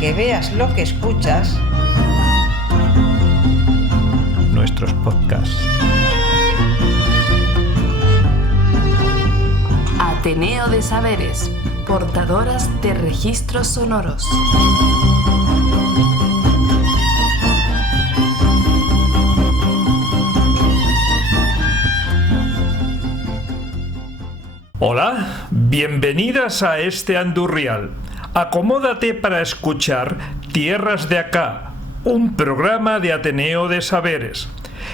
que veas lo que escuchas. Nuestros podcasts. Ateneo de Saberes, portadoras de registros sonoros. Hola, bienvenidas a este Andurrial. Acomódate para escuchar Tierras de Acá, un programa de Ateneo de Saberes.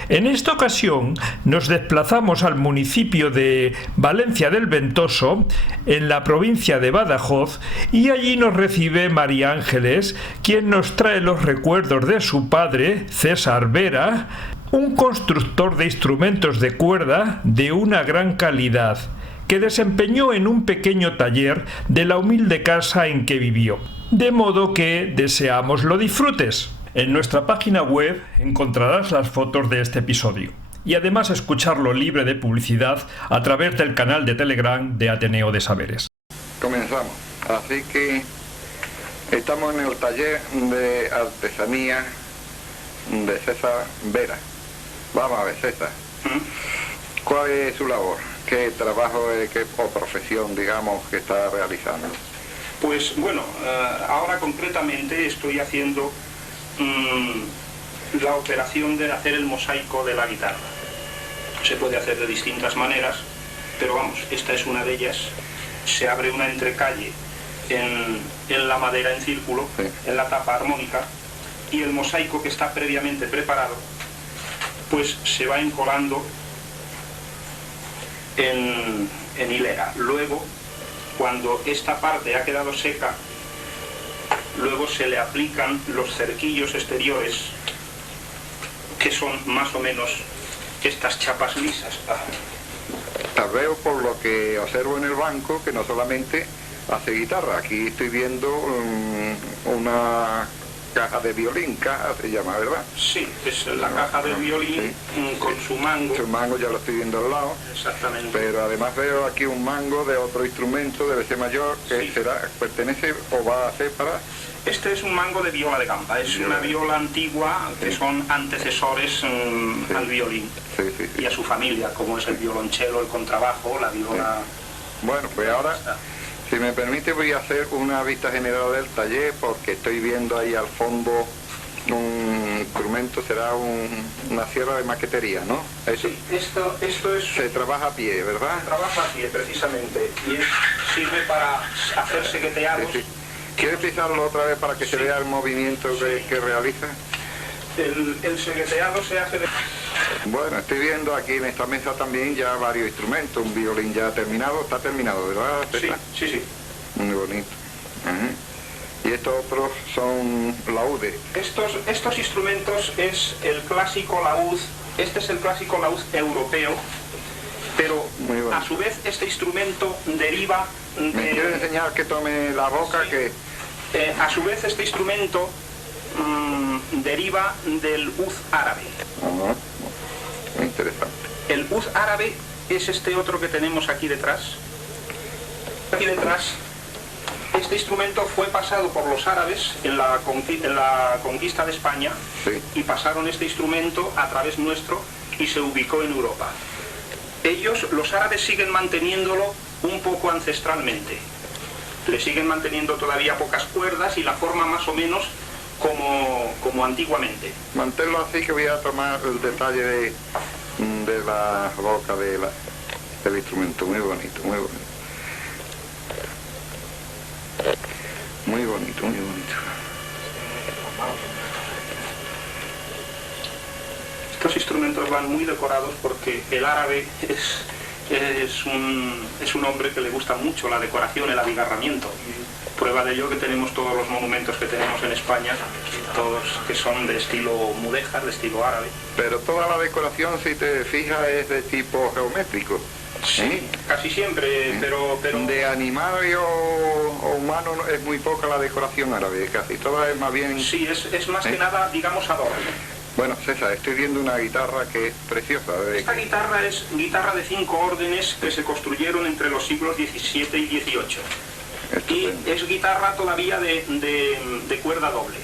En esta ocasión nos desplazamos al municipio de Valencia del Ventoso, en la provincia de Badajoz, y allí nos recibe María Ángeles, quien nos trae los recuerdos de su padre, César Vera, un constructor de instrumentos de cuerda de una gran calidad, que desempeñó en un pequeño taller de la humilde casa en que vivió. De modo que deseamos lo disfrutes. En nuestra página web encontrarás las fotos de este episodio y además escucharlo libre de publicidad a través del canal de Telegram de Ateneo de Saberes. Comenzamos. Así que estamos en el taller de artesanía de César Vera. Vamos a ver, César. ¿Cuál es su labor? ¿Qué trabajo o profesión, digamos, que está realizando? Pues bueno, ahora concretamente estoy haciendo la operación de hacer el mosaico de la guitarra. Se puede hacer de distintas maneras, pero vamos, esta es una de ellas. Se abre una entrecalle en la madera en círculo, sí, en la tapa armónica, y el mosaico que está previamente preparado, pues se va encolando en hilera. Luego, cuando esta parte ha quedado seca, luego se le aplican los cerquillos exteriores, que son más o menos estas chapas lisas. Veo por lo que observo en el banco que no solamente hace guitarra. Aquí estoy viendo una caja de violín, caja se llama, ¿verdad? Sí, es la caja de violín, sí, con su mango. Su mango ya lo estoy viendo al lado. Exactamente. Pero además veo aquí un mango de otro instrumento, debe ser mayor, que sí, pertenece o va a ser para... Este es un mango de viola de gamba, es una viola antigua, que sí, son antecesores sí, al violín, sí, sí, sí, y a su familia, como es el violonchelo, el contrabajo, la viola... Sí. Bueno, pues ahora... Si me permite, voy a hacer una vista general del taller, porque estoy viendo ahí al fondo un instrumento, será una sierra de maquetería, ¿no? Eso, sí, esto es... Se trabaja a pie, ¿verdad? Se trabaja a pie, precisamente, y sirve para hacer segueteados. Sí, sí. ¿Quieres pisarlo otra vez para que sí, se vea el movimiento que realiza? El segueteado se hace de... Bueno, estoy viendo aquí en esta mesa también ya varios instrumentos, un violín ya terminado, está terminado, ¿verdad? Sí, sí, sí. Muy bonito. Y estos otros son laúdes. Estos instrumentos es el clásico laúd, este es el clásico laúd europeo, pero a su vez este instrumento deriva de... ¿Me quiere enseñar que tome la boca? Sí. Que a su vez este instrumento deriva del uz árabe. Muy interesante. El uz árabe es este otro que tenemos aquí detrás. Aquí detrás, este instrumento fue pasado por los árabes en la conquista de España, sí, y pasaron este instrumento a través nuestro y se ubicó en Europa. Ellos, los árabes, siguen manteniéndolo un poco ancestralmente. Le siguen manteniendo todavía pocas cuerdas y la forma más o menos como antiguamente. Manténlo así, que voy a tomar el detalle de la boca del instrumento. Muy bonito, muy bonito. Muy bonito, muy bonito. Estos instrumentos van muy decorados porque el árabe es un hombre que le gusta mucho la decoración, el abigarramiento. Prueba de ello que tenemos todos los monumentos que tenemos en España, todos que son de estilo mudéjar, de estilo árabe. Pero toda la decoración, si te fijas, es de tipo geométrico. Sí, casi siempre, pero... De animal o humano es muy poca la decoración árabe, casi toda es más bien... Sí, es más que nada, digamos, adorno. Bueno, César, estoy viendo una guitarra que es preciosa. Esta guitarra es guitarra de 5 órdenes que se construyeron entre los siglos XVII y XVIII. Y es guitarra todavía de cuerda doble.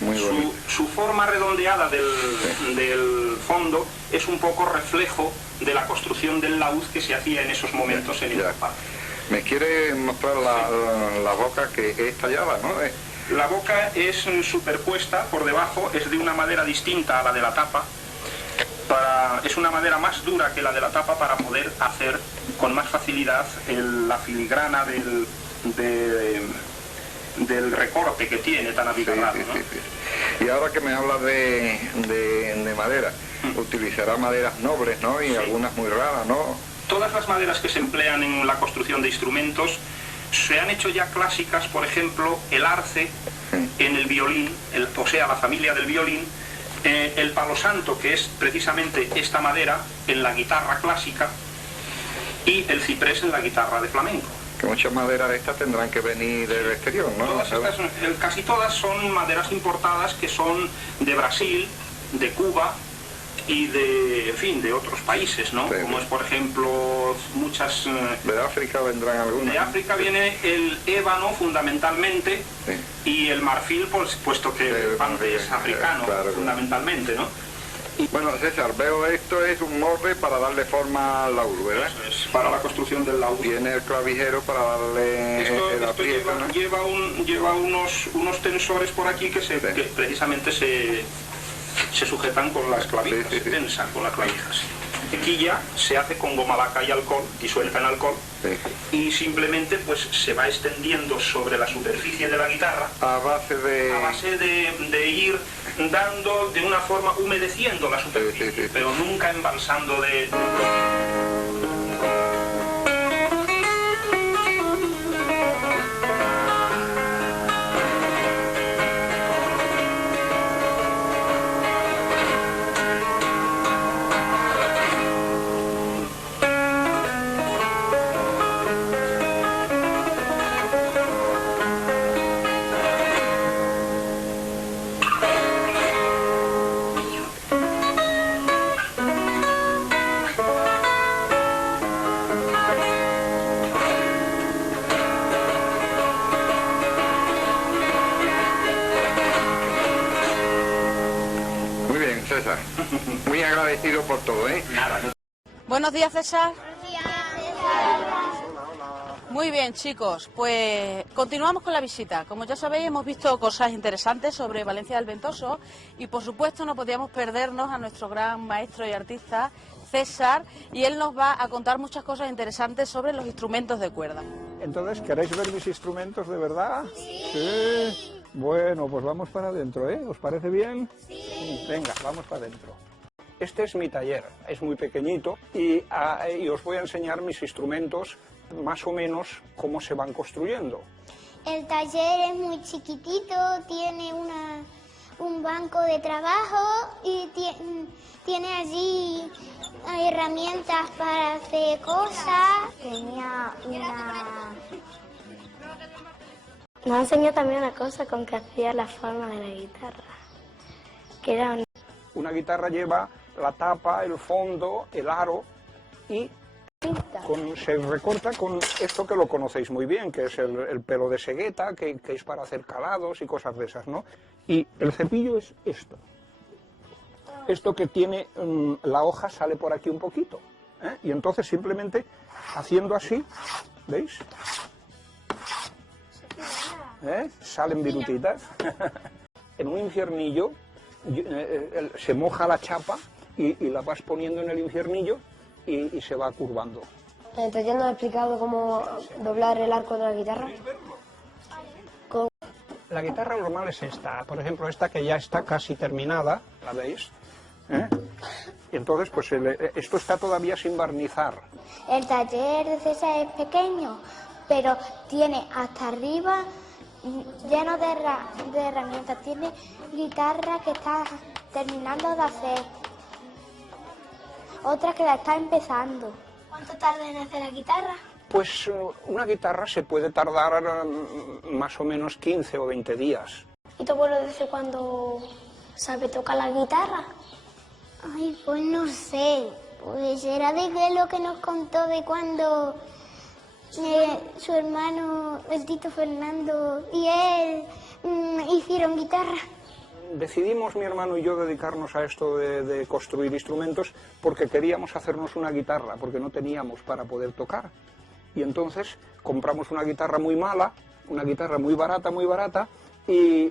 Muy bonito. Su forma redondeada del fondo es un poco reflejo de la construcción del laúd que se hacía en esos momentos en Europa. Me quiere mostrar la boca, que es tallada, ¿no? La boca es superpuesta por debajo, es de una madera distinta a la de la tapa. Es una madera más dura que la de la tapa para poder hacer con más facilidad la filigrana del recorte que tiene tan abigarrado, ¿no? Sí. Y ahora que me hablas de madera, utilizará maderas nobles, ¿no? Y algunas muy raras, ¿no? Todas las maderas que se emplean en la construcción de instrumentos se han hecho ya clásicas, por ejemplo, el arce en el violín, o sea, la familia del violín, el palo santo, que es precisamente esta madera, en la guitarra clásica, y el ciprés en la guitarra de flamenco. Que muchas maderas de estas tendrán que venir del exterior, ¿no? Casi todas son maderas importadas que son de Brasil, de Cuba y de otros países, ¿no? Sí. Como es, por ejemplo, muchas... De África vendrán algunas. De África viene el ébano fundamentalmente, sí. Y el marfil, puesto que el pante es africano, claro, fundamentalmente, ¿no? Bueno, César, veo esto es un molde para darle forma al laúd, ¿verdad? Eso es, para la construcción del laúd. Viene el clavijero para darle el Esto aprieto, ¿no? lleva unos tensores por aquí que precisamente se sujetan con las clavijas, se tensan con las clavijas. Aquí ya se hace con goma laca y alcohol, disuelta en alcohol, y simplemente pues se va extendiendo sobre la superficie de la guitarra a base de ir dando de una forma, humedeciendo la superficie, pero nunca embalsando de... César. Muy agradecido por todo, ¿eh? Nada. Buenos días, César. Muy bien, chicos, pues continuamos con la visita. Como ya sabéis, hemos visto cosas interesantes sobre Valencia del Ventoso y, por supuesto, no podíamos perdernos a nuestro gran maestro y artista, César, y él nos va a contar muchas cosas interesantes sobre los instrumentos de cuerda. Entonces, ¿queréis ver mis instrumentos de verdad? Sí. Bueno, pues vamos para adentro, ¿eh? ¿Os parece bien? Sí. Venga, vamos para adentro. Este es mi taller, es muy pequeñito y os voy a enseñar mis instrumentos, más o menos cómo se van construyendo. El taller es muy chiquitito, tiene un banco de trabajo y tiene allí herramientas para hacer cosas. Tenía Nos enseñó también una cosa con que hacía la forma de la guitarra, que era Una guitarra lleva la tapa, el fondo, el aro y se recorta con esto que lo conocéis muy bien, que es el pelo de segueta, que es para hacer calados y cosas de esas, ¿no? Y el cepillo es esto. Esto que tiene, la hoja sale por aquí un poquito, ¿eh? Y entonces simplemente haciendo así, ¿veis? Salen virutitas. En un infiernillo se moja la chapa y la vas poniendo en el infiernillo y se va curvando. En el taller nos ha explicado cómo doblar el arco de la guitarra. La guitarra normal es esta, por ejemplo esta que ya está casi terminada, ¿la veis? Y entonces pues esto está todavía sin barnizar. El taller de César es pequeño, pero tiene hasta arriba lleno de herramientas. Tiene guitarra que está terminando de hacer, otra que la está empezando. ¿Cuánto tarda en hacer la guitarra? Pues una guitarra se puede tardar más o menos 15 o 20 días. ¿Y tu abuelo desde cuándo sabe tocar la guitarra? Ay, pues no sé. Pues era de lo que nos contó de cuando Su hermano, el Tito Fernando y él hicieron guitarra. Decidimos mi hermano y yo dedicarnos a esto de construir instrumentos porque queríamos hacernos una guitarra, porque no teníamos para poder tocar. Y entonces compramos una guitarra muy mala, una guitarra muy barata, y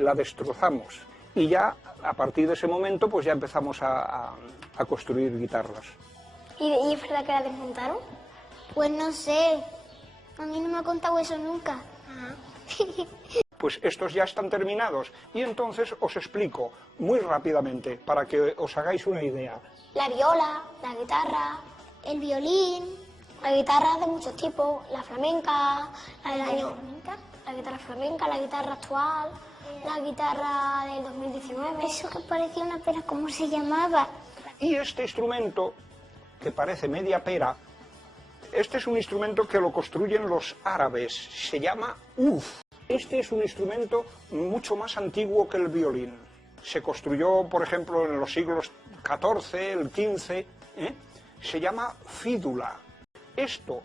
la destrozamos. Y ya, a partir de ese momento, pues ya empezamos a construir guitarras. ¿Y es verdad que la desmontaron? Pues no sé, a mí no me ha contado eso nunca. Pues estos ya están terminados y entonces os explico muy rápidamente para que os hagáis una idea. La viola, la guitarra, el violín, la guitarra de muchos tipos, la flamenca, la guitarra flamenca, la guitarra actual, la guitarra del 2019. Eso que parecía una pera, ¿cómo se llamaba? Y este instrumento, que parece media pera, este es un instrumento que lo construyen los árabes, se llama ud. Este es un instrumento mucho más antiguo que el violín. Se construyó, por ejemplo, en los siglos XIV, el XV, se llama fídula. Esto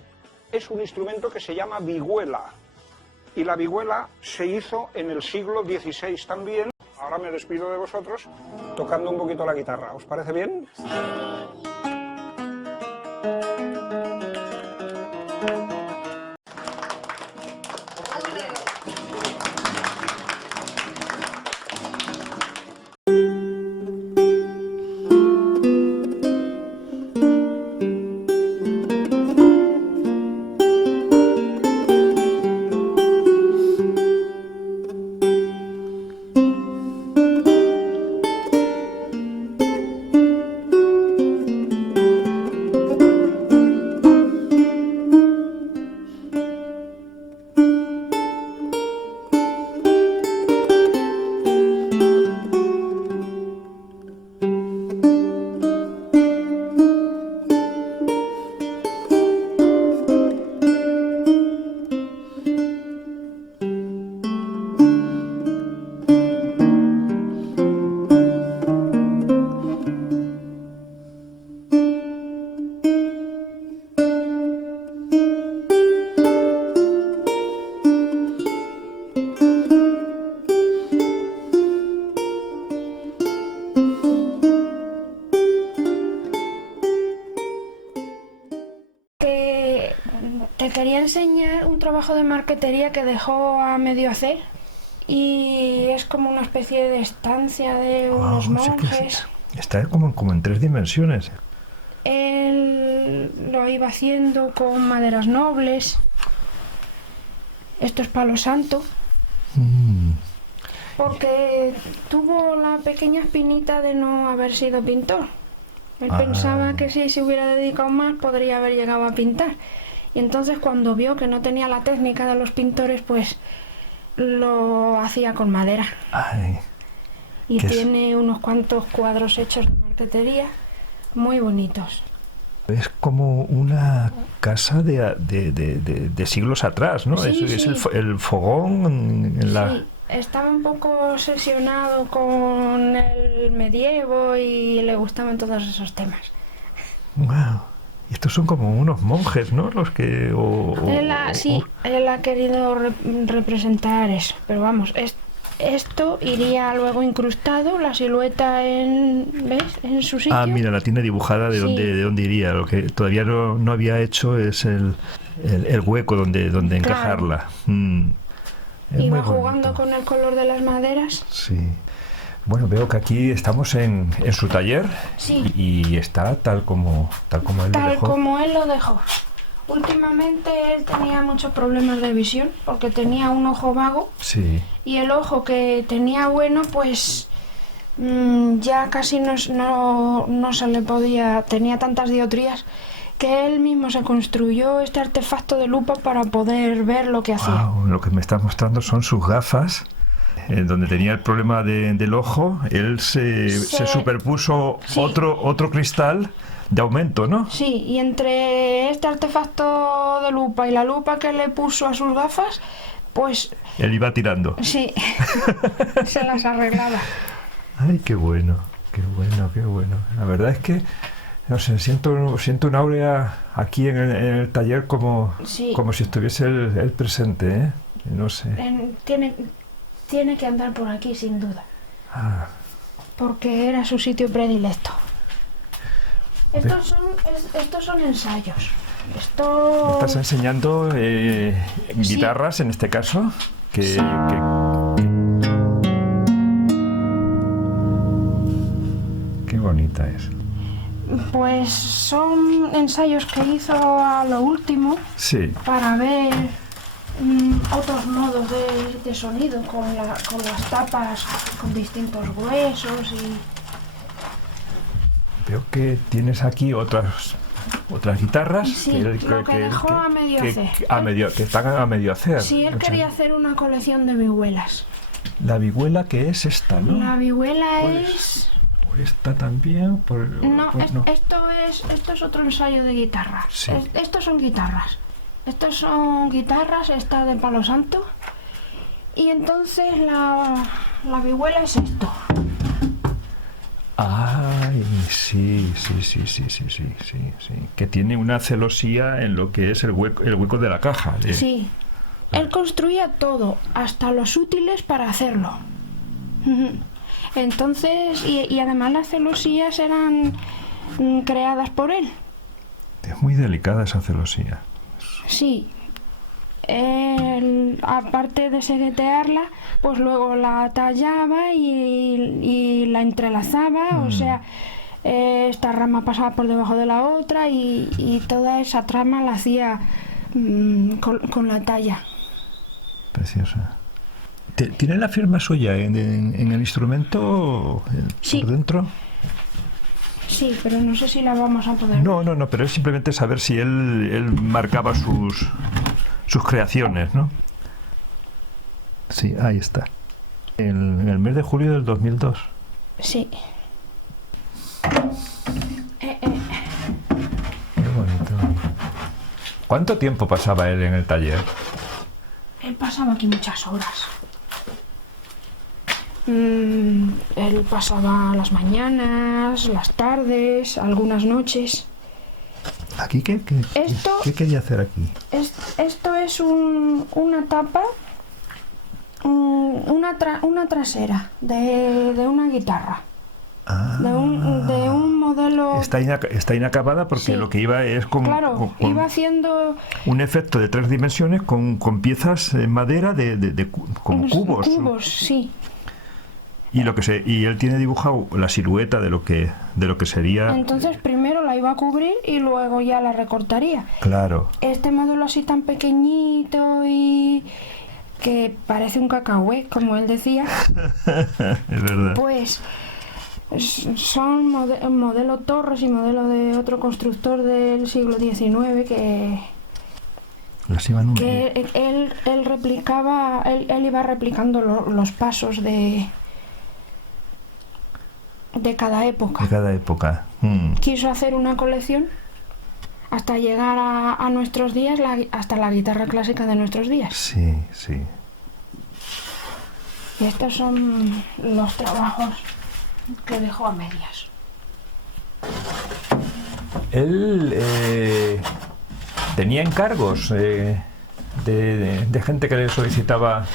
es un instrumento que se llama vihuela. Y la vihuela se hizo en el siglo XVI también. Ahora me despido de vosotros tocando un poquito la guitarra. ¿Os parece bien? Te quería enseñar un trabajo de marquetería que dejó a medio hacer y es como una especie de estancia de unos monjes. Está como en 3 dimensiones. Él lo iba haciendo con maderas nobles. Esto es palo santo. Porque tuvo la pequeña espinita de no haber sido pintor. Él pensaba que si se hubiera dedicado más podría haber llegado a pintar. Y entonces cuando vio que no tenía la técnica de los pintores, pues lo hacía con madera. Y tiene unos cuantos cuadros hechos de marquetería muy bonitos. Es como una casa de siglos atrás, ¿no? Sí, es sí. el fogón en la... Sí, estaba un poco obsesionado con el medievo y le gustaban todos esos temas. Wow. Y estos son como unos monjes, ¿no? Los que... Él ha querido representar eso, pero vamos, esto iría luego incrustado, la silueta en su sitio. Mira, la tiene dibujada de dónde iría. Lo que todavía no había hecho es el hueco donde encajarla. Y va jugando con el color de las maderas. Sí. Bueno, veo que aquí estamos en su taller. Sí. Y está tal como él lo dejó. Tal como él lo dejó. Últimamente él tenía muchos problemas de visión porque tenía un ojo vago. Sí. Y el ojo que tenía bueno, pues ya casi no se le podía, tenía tantas dioptrías que él mismo se construyó este artefacto de lupa para poder ver lo que hacía. Wow, lo que me está mostrando son sus gafas. Donde tenía el problema del ojo, él se superpuso otro cristal de aumento, ¿no? Sí, y entre este artefacto de lupa y la lupa que le puso a sus gafas, pues... Él iba tirando. Sí, se las arreglaba. Ay, qué bueno, qué bueno, qué bueno. La verdad es que No sé, siento un áurea aquí en el taller como si estuviese él presente, ¿eh? No sé. Tiene que andar por aquí sin duda. Ah. Porque era su sitio predilecto. Estos son ensayos. ¿Me estás enseñando guitarras en este caso? Sí. Qué bonita es. Pues son ensayos que hizo a lo último para ver otros modos de sonido con las tapas con distintos huesos y... Veo que tienes aquí otras guitarras que dejó a medio hacer. Que están a medio hacer. Sí, él quería hacer una colección de vihuelas. La vihuela que es esta, ¿no? La vihuela es... Esta también. Esto es otro ensayo de guitarra. Sí. Estos son guitarras. Esta de palo santo. Y entonces la vihuela es esto. Ay, sí. Que tiene una celosía en lo que es el hueco de la caja. Sí. Él construía todo, hasta los útiles para hacerlo. Entonces, y además las celosías eran creadas por él. Es muy delicada esa celosía. Sí. Él, aparte de seguetearla, pues luego la tallaba y la entrelazaba, o sea, esta rama pasaba por debajo de la otra y toda esa trama la hacía con la talla. Preciosa. ¿Tiene la firma suya en el instrumento por dentro? Sí, pero no sé si la vamos a poder... No, pero es simplemente saber si él marcaba sus creaciones, ¿no? Sí, ahí está. En el mes de julio del 2002. Sí. Qué bonito. ¿Cuánto tiempo pasaba él en el taller? Él pasaba aquí muchas horas. Él pasaba las mañanas, las tardes, algunas noches. ¿Aquí qué quería hacer aquí? Esto es una tapa, una trasera de una guitarra. De un modelo... Está inacabada porque lo que iba es con iba haciendo un efecto de 3 dimensiones con piezas en madera como cubos. Cubos, sí. Y él tiene dibujado la silueta de lo que sería. Entonces primero la iba a cubrir y luego ya la recortaría. Claro. Este modelo así tan pequeñito y que parece un cacahuete, como él decía. Es verdad. Pues son modelo Torres y modelo de otro constructor del siglo XIX que él replicaba, él iba replicando los pasos de cada época. De cada época. Quiso hacer una colección hasta llegar a nuestros días, hasta la guitarra clásica de nuestros días. Sí. Y estos son los trabajos que dejó a medias. Él tenía encargos de gente que le solicitaba.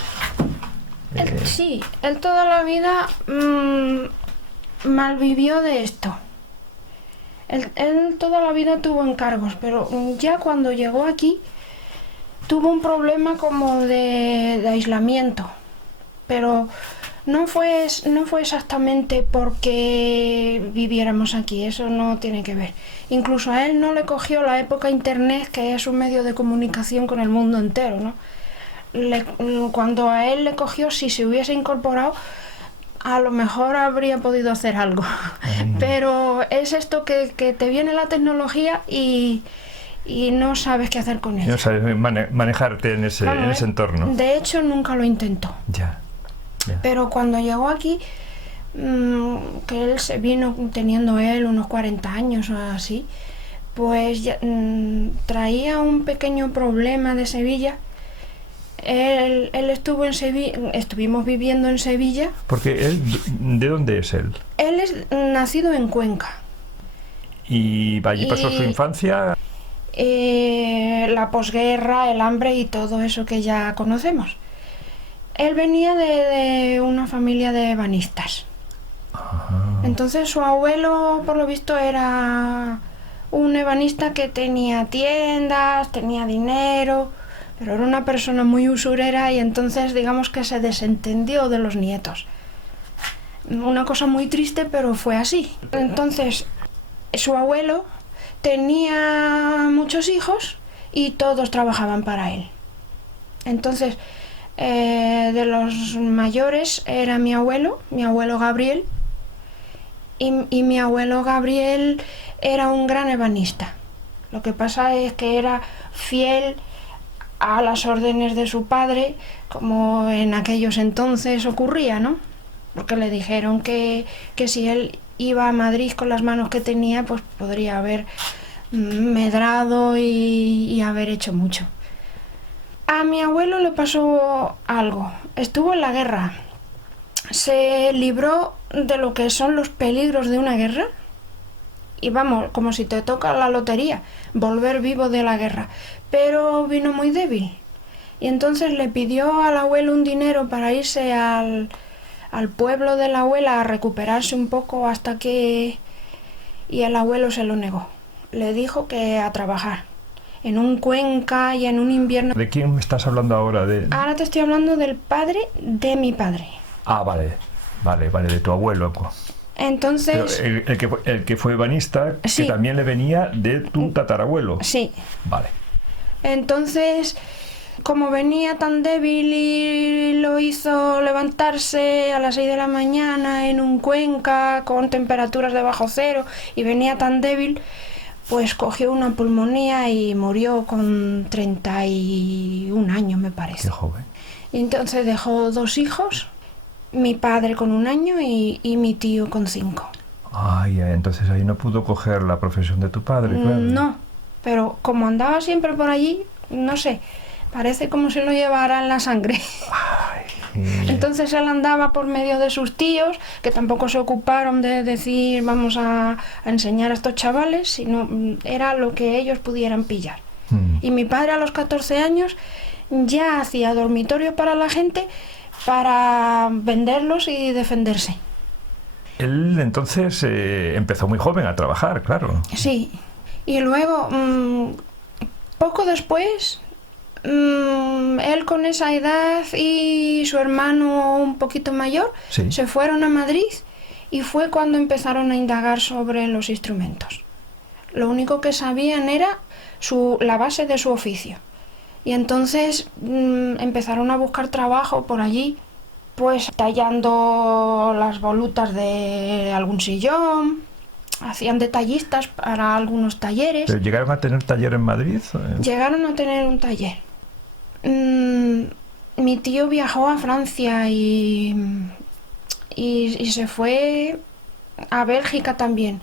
Sí, él toda la vida malvivió de esto. Él toda la vida tuvo encargos, pero ya cuando llegó aquí tuvo un problema como de aislamiento, pero no fue exactamente porque viviéramos aquí, eso no tiene que ver. Incluso a él no le cogió la época internet, que es un medio de comunicación con el mundo entero, ¿no? Cuando a él le cogió, si se hubiese incorporado, a lo mejor habría podido hacer algo. Pero es esto que te viene la tecnología y no sabes qué hacer con ella. No sabes manejarte en ese entorno. De hecho, nunca lo intentó. Ya. Pero cuando llegó aquí, que él se vino teniendo unos 40 años o así, pues ya, traía un pequeño problema de Sevilla. Él estuvo en Sevilla, estuvimos viviendo en Sevilla. Porque él, ¿de dónde es él? Él es nacido en Cuenca. ¿Y allí pasó su infancia? La posguerra, el hambre y todo eso que ya conocemos. Él venía de una familia de ebanistas. Ajá. Entonces su abuelo, por lo visto, era un ebanista que tenía tiendas, tenía dinero, pero era una persona muy usurera y entonces digamos que se desentendió de los nietos. Una cosa muy triste, pero fue así. Entonces su abuelo tenía muchos hijos y todos trabajaban para él. Entonces, de los mayores era mi abuelo Gabriel, y mi abuelo Gabriel era un gran ebanista. Lo que pasa es que era fiel a las órdenes de su padre, como en aquellos entonces ocurría, ¿no? Porque le dijeron que si él iba a Madrid con las manos que tenía, pues podría haber medrado y haber hecho mucho. A mi abuelo le pasó algo. Estuvo en la guerra. Se libró de lo que son los peligros de una guerra. Y vamos, como si te toca la lotería, volver vivo de la guerra. Pero vino muy débil. Y entonces le pidió al abuelo un dinero para irse al pueblo de la abuela a recuperarse un poco hasta que... Y el abuelo se lo negó. Le dijo que a trabajar. En un Cuenca y en un invierno... ¿De quién me estás hablando ahora? Ahora te estoy hablando del padre de mi padre. Ah, vale, de tu abuelo. Entonces... Pero el que fue ebanista, sí, que también le venía de tu tatarabuelo. Sí. Vale. Entonces, como venía tan débil y lo hizo levantarse a las 6 de la mañana en un Cuenca con temperaturas de bajo cero y venía tan débil, pues cogió una pulmonía y murió con 31 años, me parece. Qué joven. Y entonces dejó 2 hijos, mi padre con 1 año y mi tío con 5. Ay, entonces ahí no pudo coger la profesión de tu padre, claro. No, pero como andaba siempre por allí, no sé, parece como si lo llevara en la sangre. Ay. Entonces él andaba por medio de sus tíos, que tampoco se ocuparon de decir vamos a enseñar a estos chavales, sino era lo que ellos pudieran pillar. Y mi padre a los 14 años ya hacía dormitorio para la gente para venderlos y defenderse. Él entonces empezó muy joven a trabajar, claro. Sí, y luego, poco después... él con esa edad y su hermano un poquito mayor, sí, se fueron a Madrid y fue cuando empezaron a indagar sobre los instrumentos. Lo único que sabían era la base de su oficio. Y entonces empezaron a buscar trabajo por allí, pues tallando las volutas de algún sillón, hacían detallistas para algunos talleres. ¿Pero llegaron a tener taller en Madrid? Llegaron a tener un taller. Mi tío viajó a Francia y se fue a Bélgica también,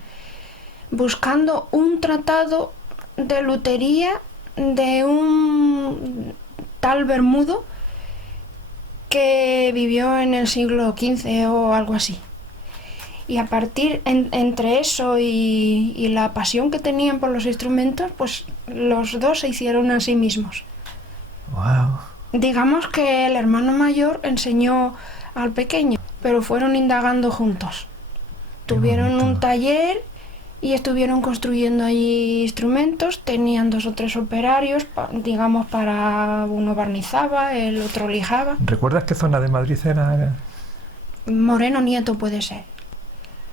buscando un tratado de lutería de un tal Bermudo que vivió en el siglo XV o algo así. Y a partir, entre eso y la pasión que tenían por los instrumentos, pues los dos se hicieron a sí mismos. Wow. Digamos que el hermano mayor enseñó al pequeño, pero fueron indagando juntos. Tuvieron un taller y estuvieron construyendo allí instrumentos, tenían 2 o 3 operarios, digamos, para uno barnizaba, el otro lijaba. ¿Recuerdas qué zona de Madrid era? Moreno Nieto puede ser.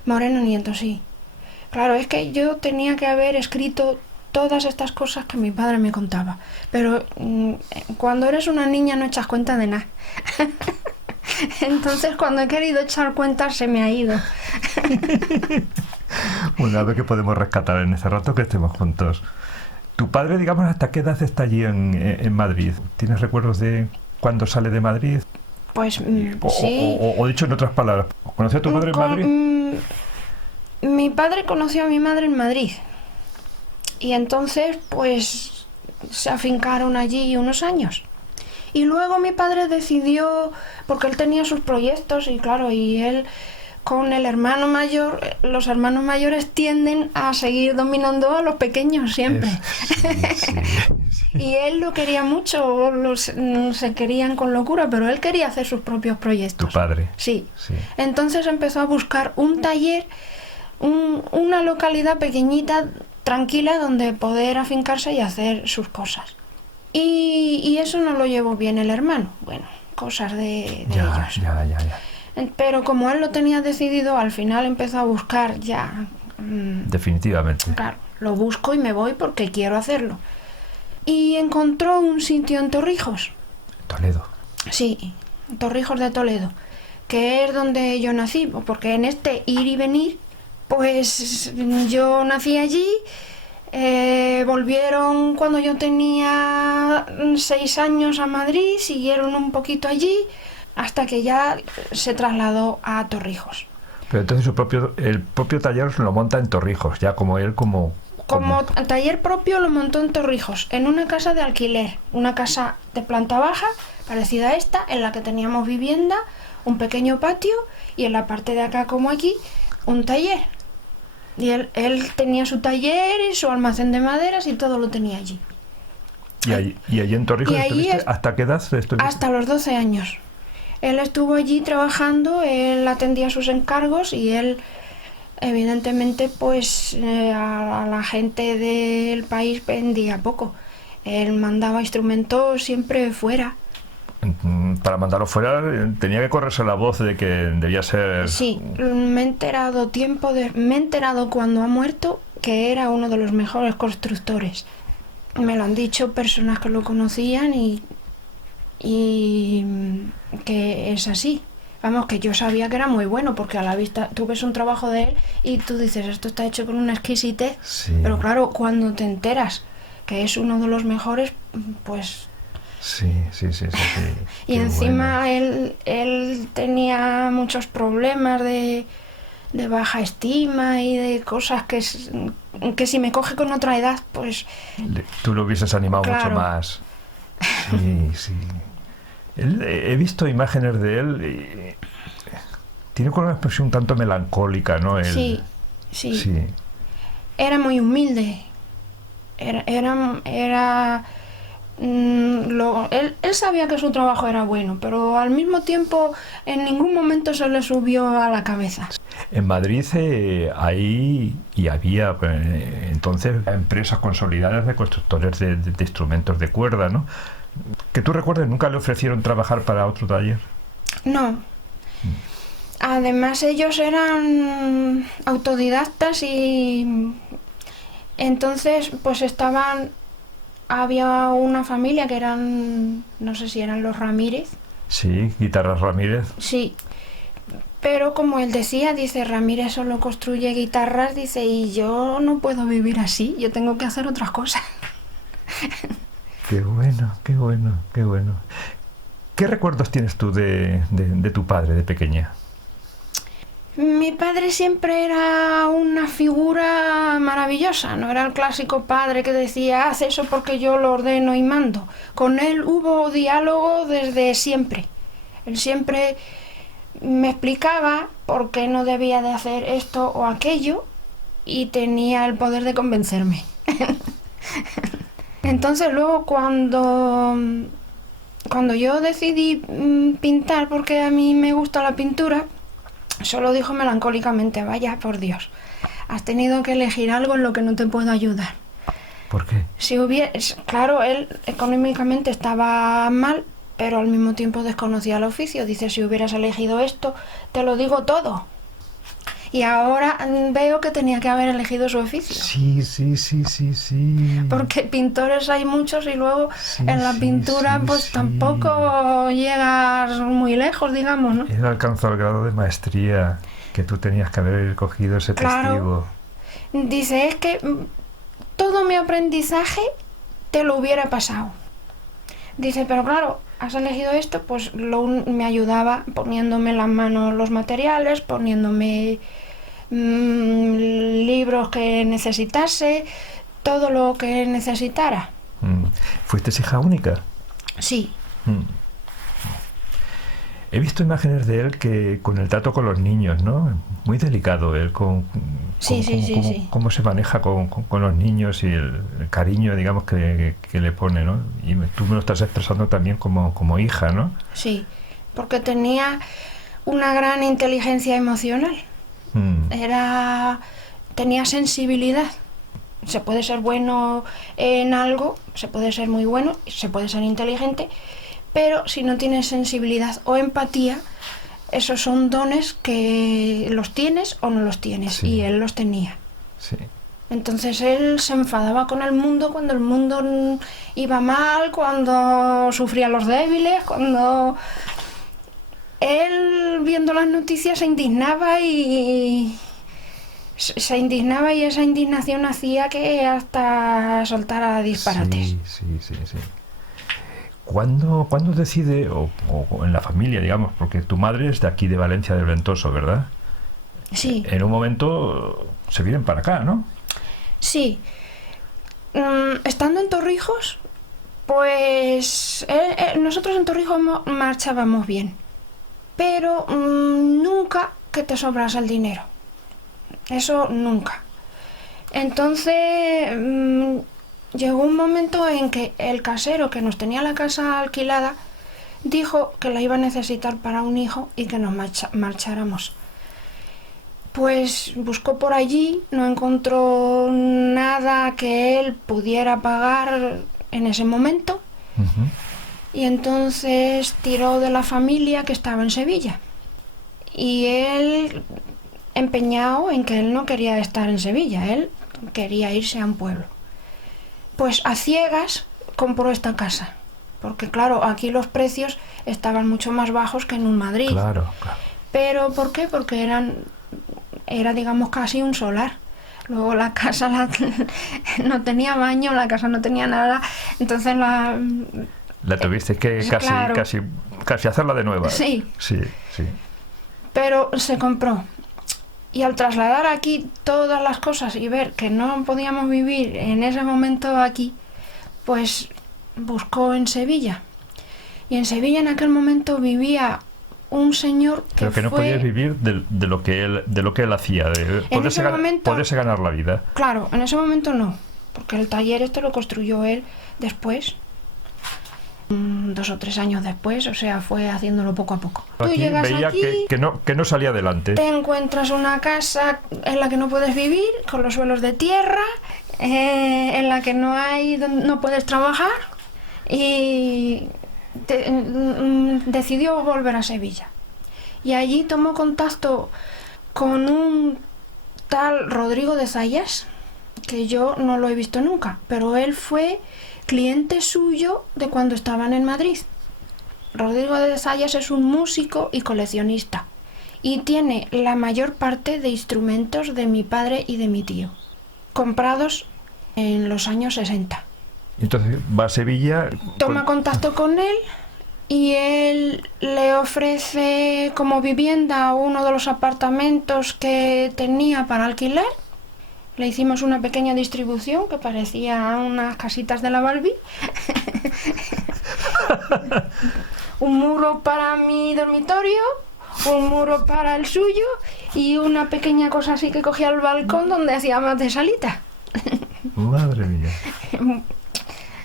Moreno Nieto, sí. Claro, es que yo tenía que haber escrito todas estas cosas que mi padre me contaba, pero cuando eres una niña no echas cuenta de nada. Entonces cuando he querido echar cuentas se me ha ido. Bueno, a ver qué podemos rescatar en ese rato que estemos juntos. Tu padre, digamos, ¿hasta qué edad está allí en Madrid? ¿Tienes recuerdos de cuándo sale de Madrid? Pues sí. O dicho en otras palabras, ¿conoció a tu madre en Madrid? Mi padre conoció a mi madre en Madrid. Y entonces, pues, se afincaron allí unos años. Y luego mi padre decidió, porque él tenía sus proyectos y claro, y él con el hermano mayor, los hermanos mayores tienden a seguir dominando a los pequeños siempre. Y él lo quería mucho, se querían con locura, pero él quería hacer sus propios proyectos. ¿Tu padre? Sí. Entonces empezó a buscar un taller, una localidad pequeñita, tranquila, donde poder afincarse y hacer sus cosas. Y eso no lo llevó bien el hermano. Bueno, cosas de ellos. Ya. Pero como él lo tenía decidido, al final empezó a buscar ya. Definitivamente. Claro, lo busco y me voy porque quiero hacerlo. Y encontró un sitio en Torrijos. Toledo. Sí, Torrijos de Toledo, que es donde yo nací, porque en este ir y venir, pues yo nací allí, volvieron cuando yo tenía 6 años a Madrid, siguieron un poquito allí, hasta que ya se trasladó a Torrijos. Pero entonces el propio taller lo monta en Torrijos, ya como él como taller propio lo montó en Torrijos, en una casa de alquiler, una casa de planta baja, parecida a esta, en la que teníamos vivienda, un pequeño patio y en la parte de acá como aquí, un taller. Y él tenía su taller y su almacén de maderas y todo lo tenía allí. ¿Y allí en Torrijos estuviste? ¿Hasta qué edad estuviste? Hasta los 12 años. Él estuvo allí trabajando, él atendía sus encargos y él, evidentemente, pues a la gente del país vendía poco. Él mandaba instrumentos siempre fuera. Para mandarlo fuera tenía que correrse la voz de que debía ser... Sí, me he enterado cuando ha muerto que era uno de los mejores constructores. Me lo han dicho personas que lo conocían y que es así. Vamos, que yo sabía que era muy bueno, porque a la vista tú ves un trabajo de él y tú dices, esto está hecho con una exquisitez. Sí. Pero claro, cuando te enteras que es uno de los mejores, pues... Sí. Y encima bueno. él tenía muchos problemas de baja estima y de cosas que si me coge con otra edad, pues... Tú lo hubieses animado claro. Mucho más. Sí. He visto imágenes de él y tiene una expresión un tanto melancólica, ¿no? Sí. Era muy humilde. Él sabía que su trabajo era bueno, pero al mismo tiempo en ningún momento se le subió a la cabeza. En Madrid hay y había entonces empresas consolidadas de constructores de instrumentos de cuerda, ¿no? Que tú recuerdes, ¿nunca le ofrecieron trabajar para otro taller? No. Además ellos eran autodidactas y entonces pues había una familia que eran, no sé si eran los Ramírez. Sí, Guitarras Ramírez. Sí, pero como él decía, dice, Ramírez solo construye guitarras, dice, y yo no puedo vivir así, yo tengo que hacer otras cosas. Qué bueno. ¿Qué recuerdos tienes tú de tu padre de pequeña? Mi padre siempre era una figura maravillosa, no era el clásico padre que decía, haz eso porque yo lo ordeno y mando. Con él hubo diálogo desde siempre. Él siempre me explicaba por qué no debía de hacer esto o aquello y tenía el poder de convencerme. Entonces luego cuando yo decidí pintar, porque a mí me gusta la pintura, solo dijo melancólicamente, vaya por Dios, has tenido que elegir algo en lo que no te puedo ayudar. ¿Por qué? Claro, él económicamente estaba mal, pero al mismo tiempo desconocía el oficio. Dice, si hubieras elegido esto, te lo digo todo. Y ahora veo que tenía que haber elegido su oficio. Sí. Porque pintores hay muchos y luego en la pintura tampoco llegas muy lejos, digamos, ¿no? Él alcanzó el grado de maestría que tú tenías que haber cogido ese testigo. Dice, es que todo mi aprendizaje te lo hubiera pasado. Dice, pero claro, has elegido esto, pues me ayudaba poniéndome en las manos los materiales, poniéndome libros que necesitase, todo lo que necesitara. ¿Fuiste hija única? Sí. He visto imágenes de él que con el trato con los niños, ¿no? Muy delicado él, Sí. cómo se maneja con los niños y el cariño, digamos, que le pone, ¿no? Y tú me lo estás expresando también como hija, ¿no? Sí, porque tenía una gran inteligencia emocional. Tenía sensibilidad. Se puede ser bueno en algo, se puede ser muy bueno, se puede ser inteligente, pero si no tienes sensibilidad o empatía, esos son dones que los tienes o no los tienes, Sí. y él los tenía. Sí. Entonces él se enfadaba con el mundo cuando el mundo iba mal, cuando sufría los débiles, cuando él, viendo las noticias, se indignaba y esa indignación hacía que hasta soltara disparates. Sí. ¿Cuándo decide, o en la familia, digamos, porque tu madre es de aquí, de Valencia del Ventoso, ¿verdad? Sí. En un momento se vienen para acá, ¿no? Sí. Estando en Torrijos, pues nosotros en Torrijos marchábamos bien, pero nunca que te sobrase el dinero. Eso nunca. Entonces llegó un momento en que el casero que nos tenía la casa alquilada dijo que la iba a necesitar para un hijo y que nos marcháramos. Pues buscó por allí, no encontró nada que él pudiera pagar en ese momento. Y entonces tiró de la familia que estaba en Sevilla. Y él, empeñado en que él no quería estar en Sevilla, él quería irse a un pueblo. Pues a ciegas compró esta casa, porque claro, aquí los precios estaban mucho más bajos que en un Madrid. Claro. ¿Pero por qué? Porque era digamos casi un solar. Luego la casa no tenía baño, la casa no tenía nada, entonces la tuviste que claro. casi hacerla de nueva. Sí. Sí. Pero se compró. Y al trasladar aquí todas las cosas y ver que no podíamos vivir en ese momento aquí, pues buscó en Sevilla. Y en Sevilla en aquel momento vivía un señor que Pero que no podías vivir de lo que él hacía, de poderse ganar la vida. Claro, en ese momento no, porque el taller lo construyó él después, 2 o 3 años después, o sea, fue haciéndolo poco a poco. Tú llegas veía aquí, que no salía adelante. te encuentras una casa en la que no puedes vivir, con los suelos de tierra, en la que no puedes trabajar, y decidió volver a Sevilla. Y allí tomó contacto con un tal Rodrigo de Zayas, que yo no lo he visto nunca, pero él fue cliente suyo de cuando estaban en Madrid. Rodrigo de Zayas es un músico y coleccionista, y tiene la mayor parte de instrumentos de mi padre y de mi tío, comprados en los años 60. Entonces va a Sevilla. Toma contacto con él y él le ofrece como vivienda uno de los apartamentos que tenía para alquilar. Le hicimos una pequeña distribución que parecía unas casitas de la Barbie. Un muro para mi dormitorio, un muro para el suyo y una pequeña cosa así que cogía el balcón donde hacíamos de salita. Madre mía.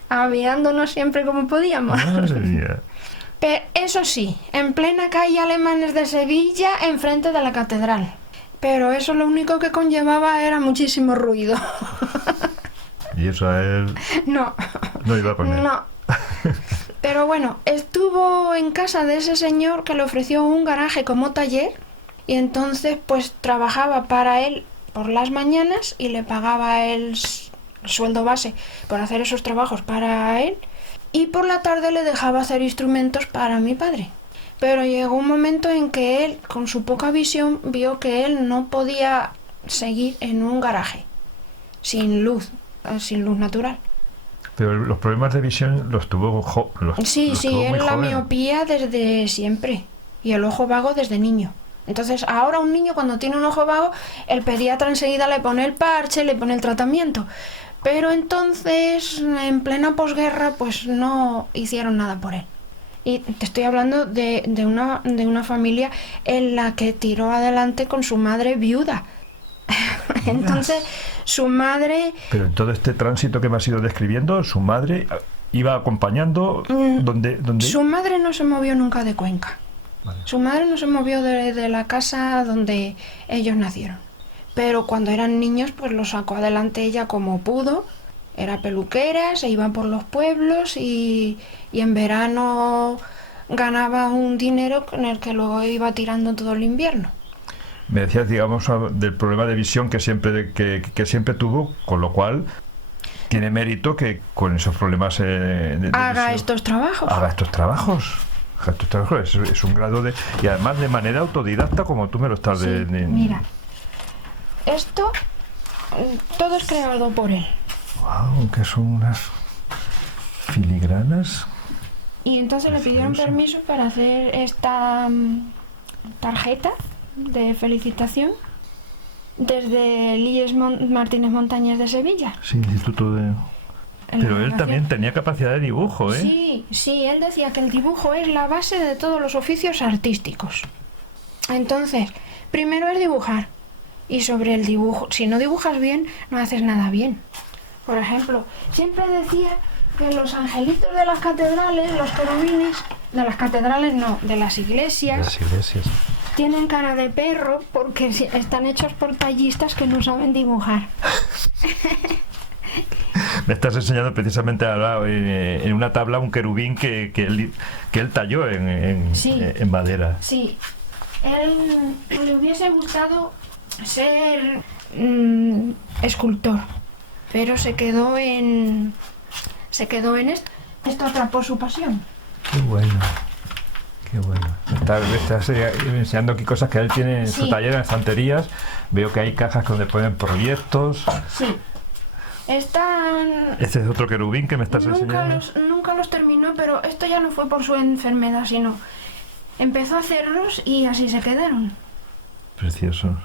Aviándonos siempre como podíamos. Madre mía. Pero eso sí, en plena calle Alemanes de Sevilla, enfrente de la catedral. Pero eso lo único que conllevaba era muchísimo ruido. Y eso a él no iba con él. No. Pero bueno, estuvo en casa de ese señor que le ofreció un garaje como taller, y entonces pues trabajaba para él por las mañanas y le pagaba el sueldo base por hacer esos trabajos para él, y por la tarde le dejaba hacer instrumentos para mi padre. Pero llegó un momento en que él, con su poca visión, vio que él no podía seguir en un garaje sin luz natural. Pero los problemas de visión los tuvo Sí, muy él la joven. miopía desde siempre y el ojo vago desde niño. Entonces ahora un niño cuando tiene un ojo vago, el pediatra enseguida le pone el parche, le pone el tratamiento. Pero entonces, en plena posguerra, pues no hicieron nada por él. Y te estoy hablando de una familia en la que tiró adelante con su madre viuda. Entonces, su madre... Pero en todo este tránsito que me has ido describiendo, su madre iba acompañando donde... Su madre no se movió nunca de Cuenca. Vale. Su madre no se movió de la casa donde ellos nacieron. Pero cuando eran niños, pues lo sacó adelante ella como pudo. Era peluquera, se iba por los pueblos y en verano ganaba un dinero con el que luego iba tirando todo el invierno. Me decías, digamos, del problema de visión que siempre siempre tuvo, con lo cual tiene mérito que con esos problemas de Haga visión, estos trabajos. haga estos trabajos. Es un grado de... Y además de manera autodidacta, como tú me lo estás... Sí, mira, esto todo es creado por él. Wow, que son unas filigranas. Y entonces le pidieron permiso para hacer esta tarjeta de felicitación desde Líes Martínez Montañés de Sevilla. Sí, Instituto de... Pero él también tenía capacidad de dibujo, ¿eh? Sí, él decía que el dibujo es la base de todos los oficios artísticos. Entonces, primero es dibujar. Y sobre el dibujo, si no dibujas bien, no haces nada bien. Por ejemplo, siempre decía que los angelitos de las catedrales, los querubines, de las catedrales no, de las iglesias, tienen cara de perro porque están hechos por tallistas que no saben dibujar. Me estás enseñando precisamente ahora en una tabla un querubín que él talló en madera. Sí, él le hubiese gustado ser escultor, pero se quedó en esto atrapó su pasión. Qué bueno. Estás enseñando aquí cosas que él tiene en su taller, en estanterías. Veo que hay cajas donde ponen proyectos. Sí. Este es otro querubín que me estás enseñando. Nunca los terminó, pero esto ya no fue por su enfermedad, sino empezó a hacerlos y así se quedaron. Preciosos.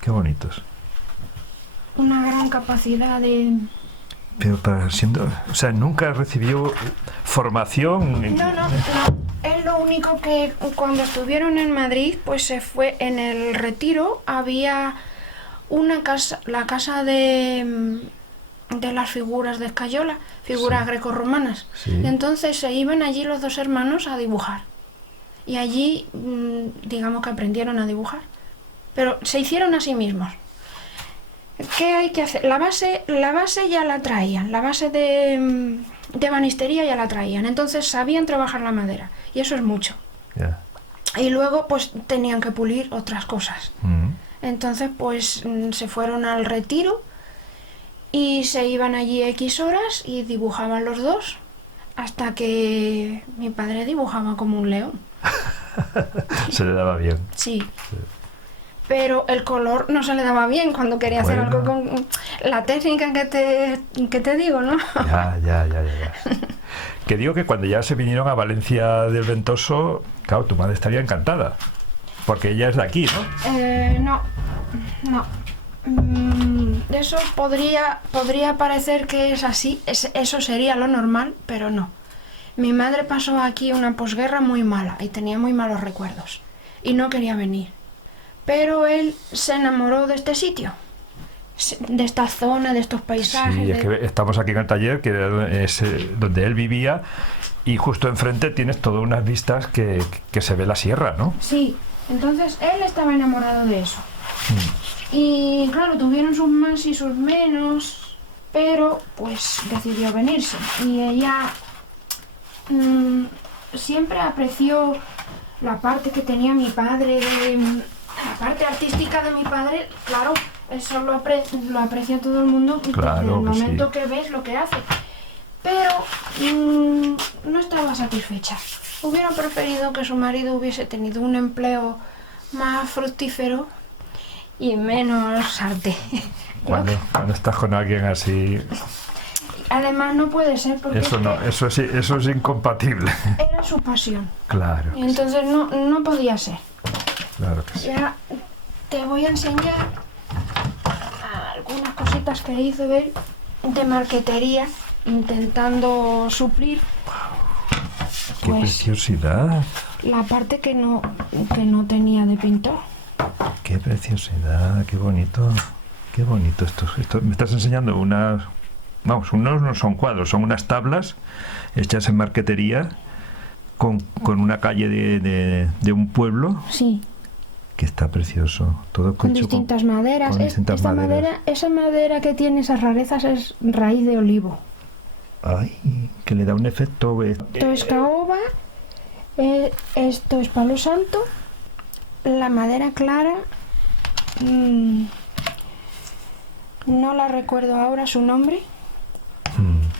Qué bonitos. Una gran capacidad de... Pero o sea, nunca recibió formación. No. Es lo único que cuando estuvieron en Madrid, pues se fue en el Retiro, había una casa, la casa de las figuras de Escayola, figuras grecorromanas. Sí. Y entonces se iban allí los dos hermanos a dibujar. Y allí, digamos que aprendieron a dibujar. Pero se hicieron a sí mismos. ¿Qué hay que hacer? La base ya la traían, la base de ebanistería ya la traían, entonces sabían trabajar la madera, y eso es mucho. Yeah. Y luego pues tenían que pulir otras cosas. Entonces pues se fueron al Retiro y se iban allí X horas y dibujaban los dos, hasta que mi padre dibujaba como un león. Se le daba bien. Sí. Pero el color no se le daba bien cuando quería hacer algo con la técnica que te digo, ¿no? Ya. Que digo que cuando ya se vinieron a Valencia del Ventoso, claro, tu madre estaría encantada, porque ella es de aquí, ¿no? No. Eso podría parecer que es así, eso sería lo normal, pero no. Mi madre pasó aquí una posguerra muy mala y tenía muy malos recuerdos y no quería venir. Pero él se enamoró de este sitio, de esta zona, de estos paisajes. Sí, es que estamos aquí en el taller, que es donde él vivía, y justo enfrente tienes todas unas vistas que se ve la sierra, ¿no? Sí, entonces él estaba enamorado de eso. Y claro, tuvieron sus más y sus menos, pero pues decidió venirse. Y ella siempre apreció la parte que tenía mi padre la parte artística de mi padre, claro, eso lo aprecia todo el mundo, claro, en el momento sí, que ves lo que hace. Pero no estaba satisfecha. Hubiera preferido que su marido hubiese tenido un empleo más fructífero y menos arte. Cuando estás con alguien así... Además no puede ser porque eso es incompatible. Era su pasión. Claro. Y entonces no podía ser. Claro que sí. Ya te voy a enseñar algunas cositas que hizo él de marquetería, intentando suplir ¡Qué preciosidad! La parte que no tenía de pintor. ¡Qué preciosidad! ¡Qué bonito! ¡Qué bonito esto! Me estás enseñando unas... Vamos, no son cuadros, son unas tablas hechas en marquetería con una calle de un pueblo. Sí. Que está precioso. Todo con distintas maderas. Esa madera que tiene esas rarezas es raíz de olivo. Ay, que le da un efecto... Esto es caoba, esto es palo santo, la madera clara, no la recuerdo ahora su nombre,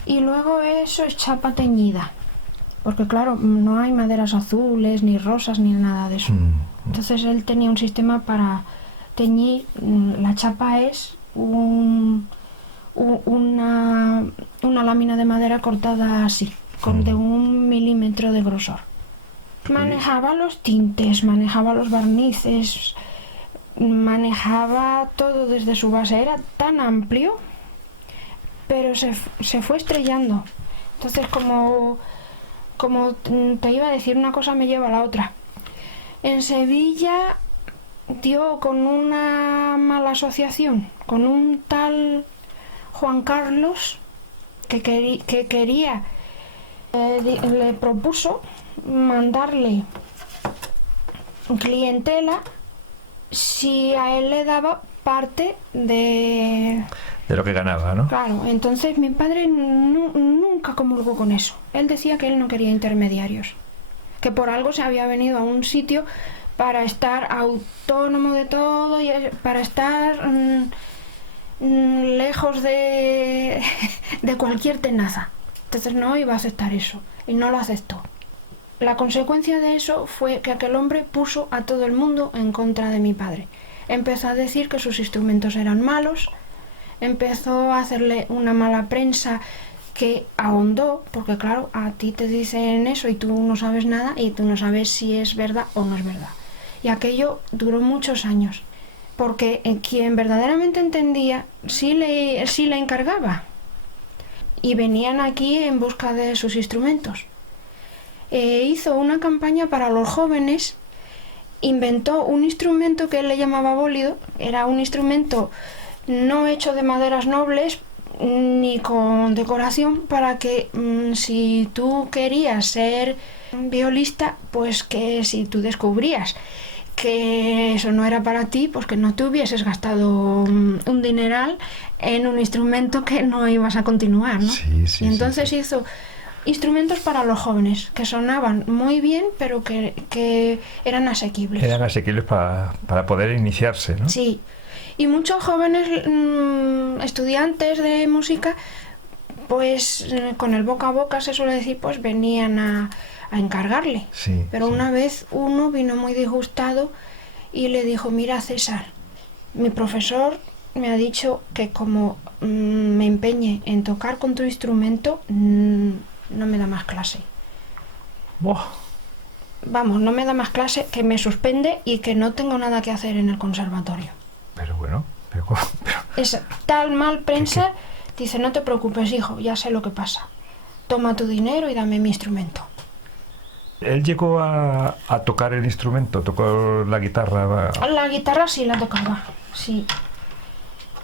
y luego eso es chapa teñida, porque claro, no hay maderas azules, ni rosas, ni nada de eso. Entonces él tenía un sistema para teñir, la chapa es una lámina de madera cortada así, de 1 milímetro de grosor. Manejaba los tintes, manejaba los barnices, manejaba todo desde su base. Era tan amplio, pero se fue estrellando. Entonces, como te iba a decir, una cosa me lleva a la otra. En Sevilla dio con una mala asociación, con un tal Juan Carlos que quería, le propuso mandarle clientela si a él le daba parte de lo que ganaba, ¿no? Claro, entonces mi padre nunca comulgó con eso. Él decía que él no quería intermediarios, que por algo se había venido a un sitio para estar autónomo de todo y para estar lejos de cualquier tenaza. Entonces no iba a aceptar eso y no lo aceptó. La consecuencia de eso fue que aquel hombre puso a todo el mundo en contra de mi padre. Empezó a decir que sus instrumentos eran malos, empezó a hacerle una mala prensa que ahondó, porque claro, a ti te dicen eso y tú no sabes nada y tú no sabes si es verdad o no es verdad. Y aquello duró muchos años, porque quien verdaderamente entendía sí le encargaba. Y venían aquí en busca de sus instrumentos. Hizo una campaña para los jóvenes, inventó un instrumento que él le llamaba bólido. Era un instrumento no hecho de maderas nobles ni con decoración, para que si tú querías ser violista, pues que si tú descubrías que eso no era para ti, pues que no te hubieses gastado un dineral en un instrumento que no ibas a continuar, ¿no? Sí, y entonces hizo instrumentos para los jóvenes, que sonaban muy bien, pero que eran asequibles. Eran asequibles para poder iniciarse, ¿no? Sí. Y muchos jóvenes estudiantes de música, pues con el boca a boca, se suele decir, pues venían a encargarle. Sí, pero una vez uno vino muy disgustado y le dijo: mira, César, mi profesor me ha dicho que como me empeñe en tocar con tu instrumento, no me da más clase. Vamos, no me da más clase, que me suspende y que no tengo nada que hacer en el conservatorio. Pero bueno, pero es tal mal prensa. Dice: no te preocupes, hijo, ya sé lo que pasa. Toma tu dinero y dame mi instrumento. ¿Él llegó a tocar el instrumento? ¿Tocó la guitarra? La guitarra sí la tocaba, sí.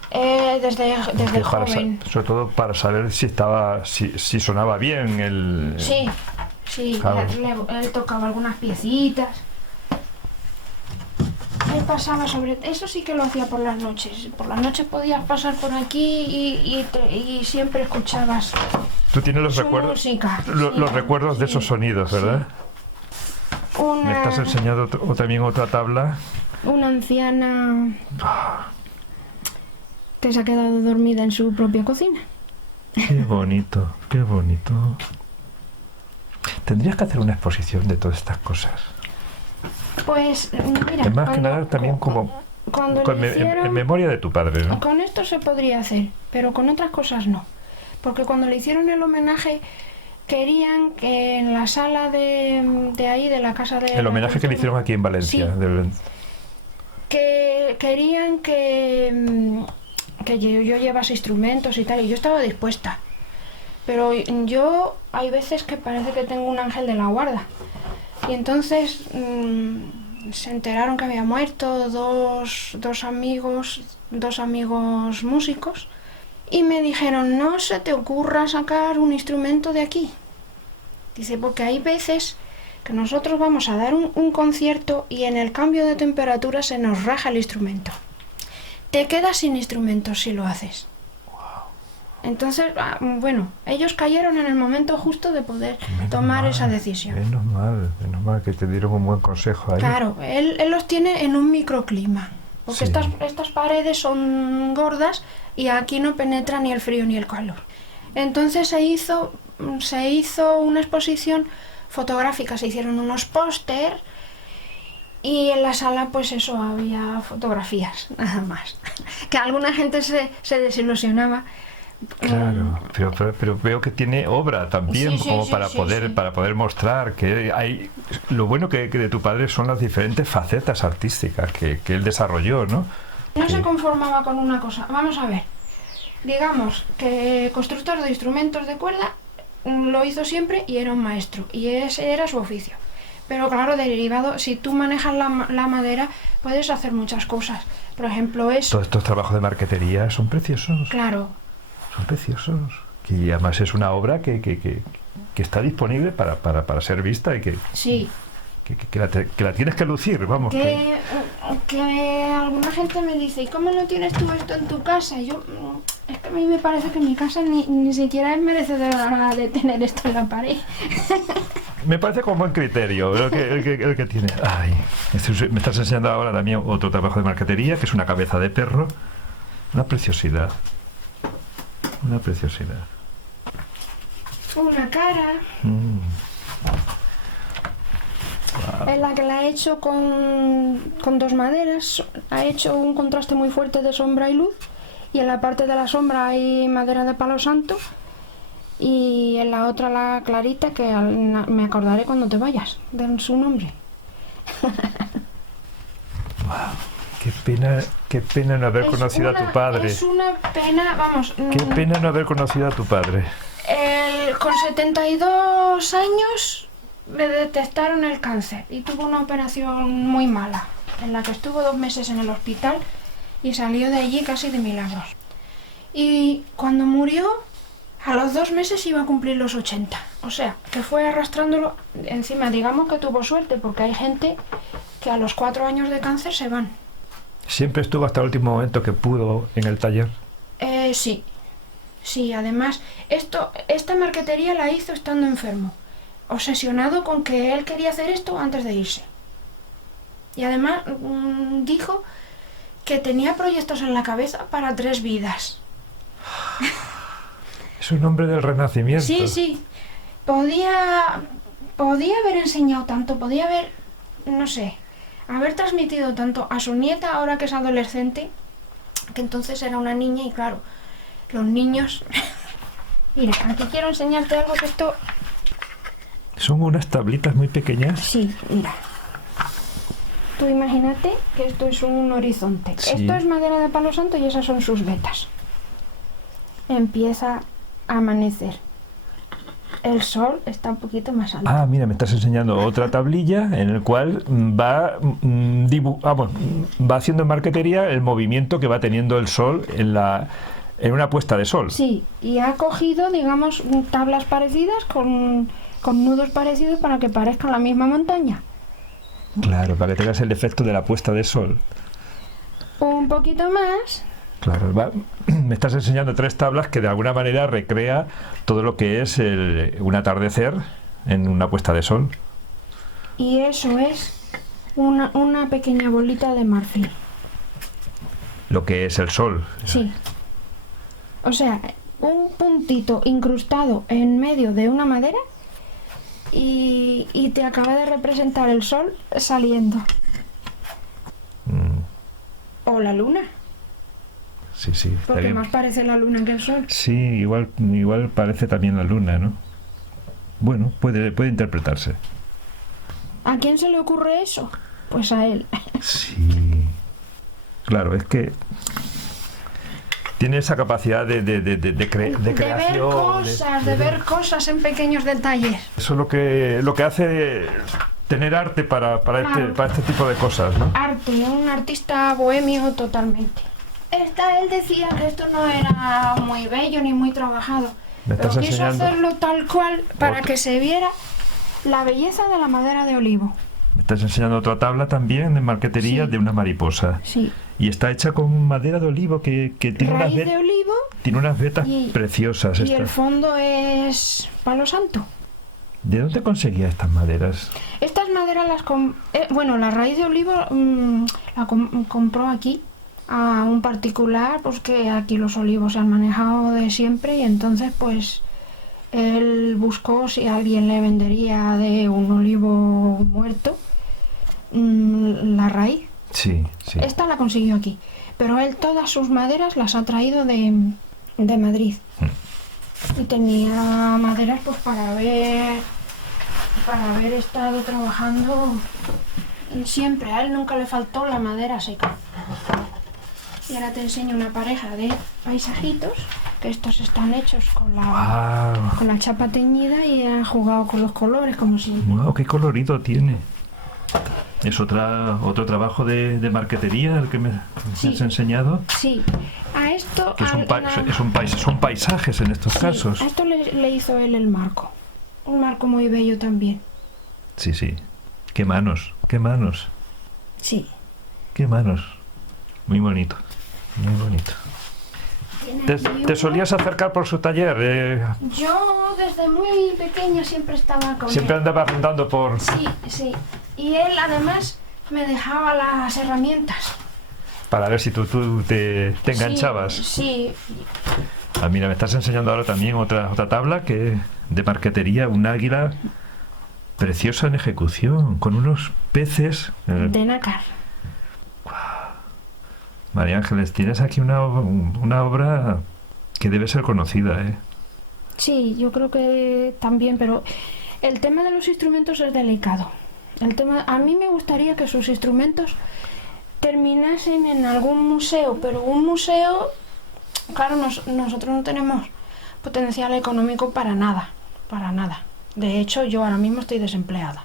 Desde joven. Sobre todo para saber si sonaba bien el... Sí, claro. Él tocaba algunas piecitas. Él pasaba sobre... Eso sí que lo hacía por las noches. Por las noches podías pasar por aquí y siempre escuchabas... Tú tienes los recuerdos, música, los recuerdos de esos sonidos, ¿verdad? Me estás enseñando también otra tabla. Una anciana que se ha quedado dormida en su propia cocina. Qué bonito, qué bonito. Tendrías que hacer una exposición de todas estas cosas. Pues mira, es más que nada también como en memoria de tu padre, ¿no? Con esto se podría hacer, pero con otras cosas no. Porque cuando le hicieron el homenaje, querían que en la sala de ahí, de la casa de... El homenaje que le hicieron aquí en Valencia. Sí. Que querían que yo llevase instrumentos y tal, y yo estaba dispuesta. pero yo hay veces que parece que tengo un ángel de la guarda. Y entonces se enteraron que había muerto dos amigos músicos, y me dijeron, no se te ocurra sacar un instrumento de aquí. Dice, porque hay veces que nosotros vamos a dar un concierto y en el cambio de temperatura se nos raja el instrumento. Te quedas sin instrumentos si lo haces. Entonces, bueno, ellos cayeron en el momento justo de poder tomar esa decisión. Menos mal que te dieron un buen consejo ahí. Claro, él los tiene en un microclima, porque Sí. estas paredes son gordas y aquí no penetra ni el frío ni el calor. Entonces se hizo una exposición fotográfica, se hicieron unos póster y en la sala pues eso, había fotografías, nada más. Que alguna gente se desilusionaba. Claro, pero veo que tiene obra también, Sí, como sí, para sí, poder sí. para poder mostrar que hay. Lo bueno que de tu padre son las diferentes facetas artísticas que él desarrolló, ¿no? No se conformaba con una cosa. Vamos a ver. Digamos que constructor de instrumentos de cuerda lo hizo siempre y era un maestro. Y ese era su oficio. Pero claro, derivado, si tú manejas la madera, puedes hacer muchas cosas. Por ejemplo, eso. Todos estos trabajos de marquetería son preciosos. Claro. Son preciosos. Y además es una obra que está disponible para ser vista y que Sí. que la tienes que lucir, vamos. Que alguna gente me dice, ¿y cómo no tienes tú esto en tu casa? Y yo, es que a mí me parece que mi casa ni siquiera es merecedora de tener esto en la pared. Me parece con buen criterio el que tiene. Ay, me estás enseñando ahora también otro trabajo de marquetería, que es una cabeza de perro. Una preciosidad. Una preciosidad. Una cara. Wow. En la que la ha hecho con dos maderas. Ha hecho un contraste muy fuerte de sombra y luz. Y en la parte de la sombra hay madera de palo santo. Y en la otra la clarita, que me acordaré cuando te vayas de su nombre. Wow. Qué pena no haber conocido a tu padre. Es una pena, vamos. Qué pena no haber conocido a tu padre. Con 72 años le detectaron el cáncer y tuvo una operación muy mala, en la que estuvo 2 meses en el hospital y salió de allí casi de milagros. Y cuando murió, a los 2 meses iba a cumplir los 80. O sea, que fue arrastrándolo. Encima, digamos que tuvo suerte, porque hay gente que a los 4 años de cáncer se van. ¿Siempre estuvo hasta el último momento que pudo en el taller? Sí. Sí, además, esta marquetería la hizo estando enfermo, obsesionado con que él quería hacer esto antes de irse. Y además dijo que tenía proyectos en la cabeza para 3 vidas. Es un hombre del Renacimiento. Sí. Podía haber enseñado tanto, podía haber, no sé, haber transmitido tanto a su nieta ahora que es adolescente, que entonces era una niña y claro, los niños... Mira, aquí quiero enseñarte algo que esto... Son unas tablitas muy pequeñas. Sí, mira. Tú imagínate que esto es un horizonte. Sí. Esto es madera de palo santo y esas son sus vetas. Empieza a amanecer. El sol está un poquito más alto. Ah, mira, me estás enseñando otra tablilla en el cual va haciendo en marquetería el movimiento que va teniendo el sol en una puesta de sol. Sí, y ha cogido, digamos, tablas parecidas con nudos parecidos para que parezcan la misma montaña. Claro, para que tengas el efecto de la puesta de sol. Un poquito más. Claro, me estás enseñando 3 tablas que de alguna manera recrea todo lo que es un atardecer en una puesta de sol. Y eso es una pequeña bolita de marfil. Lo que es el sol. Sí. O sea, un puntito incrustado en medio de una madera y te acaba de representar el sol saliendo. O la luna. Sí. Porque bien. más parece la luna que el sol. Sí, igual parece también la luna, ¿no? Bueno, puede interpretarse. ¿A quién se le ocurre eso? Pues a él. Sí. Claro, es que Tiene esa capacidad de creación. De ver cosas en pequeños detalles. Eso es lo que hace tener arte para este tipo de cosas, ¿no? Arte, un artista bohemio totalmente. Él decía que esto no era muy bello ni muy trabajado, pero quiso hacerlo tal cual para que se viera la belleza de la madera de olivo. Me estás enseñando otra tabla también de marquetería de una mariposa. Sí. Y está hecha con madera de olivo que tiene tiene unas vetas preciosas. Y el fondo es palo santo. ¿De dónde conseguía estas maderas? Estas maderas la raíz de olivo la compró aquí a un particular, pues que aquí los olivos se han manejado de siempre, y entonces pues él buscó si alguien le vendería de un olivo muerto la raíz. Sí. Esta la consiguió aquí, pero él todas sus maderas las ha traído de Madrid. Y tenía maderas pues para haber estado trabajando siempre. A él nunca le faltó la madera seca. Y ahora te enseño una pareja de paisajitos, que estos están hechos con la chapa teñida y han jugado con los colores como siempre. ¡Wow! ¡Qué colorido tiene! ¿Es otro trabajo de marquetería el que me has enseñado? Sí. A esto... Que son paisajes en estos casos. A esto le hizo él el marco. Un marco muy bello también. Sí. ¡Qué manos! ¡Qué manos! Sí. ¡Qué manos! Muy bonito. Muy bonito. ¿Te solías acercar por su taller? Yo desde muy pequeña siempre estaba con él. Siempre andaba rondando por... Sí. Y él además me dejaba las herramientas. Para ver si tú te enganchabas. Sí. Ah, mira, me estás enseñando ahora también otra tabla de marquetería, un águila preciosa en ejecución, con unos peces... De nácar. María Ángeles, tienes aquí una obra que debe ser conocida, ¿eh? Sí, yo creo que también, pero el tema de los instrumentos es delicado. A mí me gustaría que sus instrumentos terminasen en algún museo, pero un museo, claro, nosotros no tenemos potencial económico para nada. De hecho, yo ahora mismo estoy desempleada.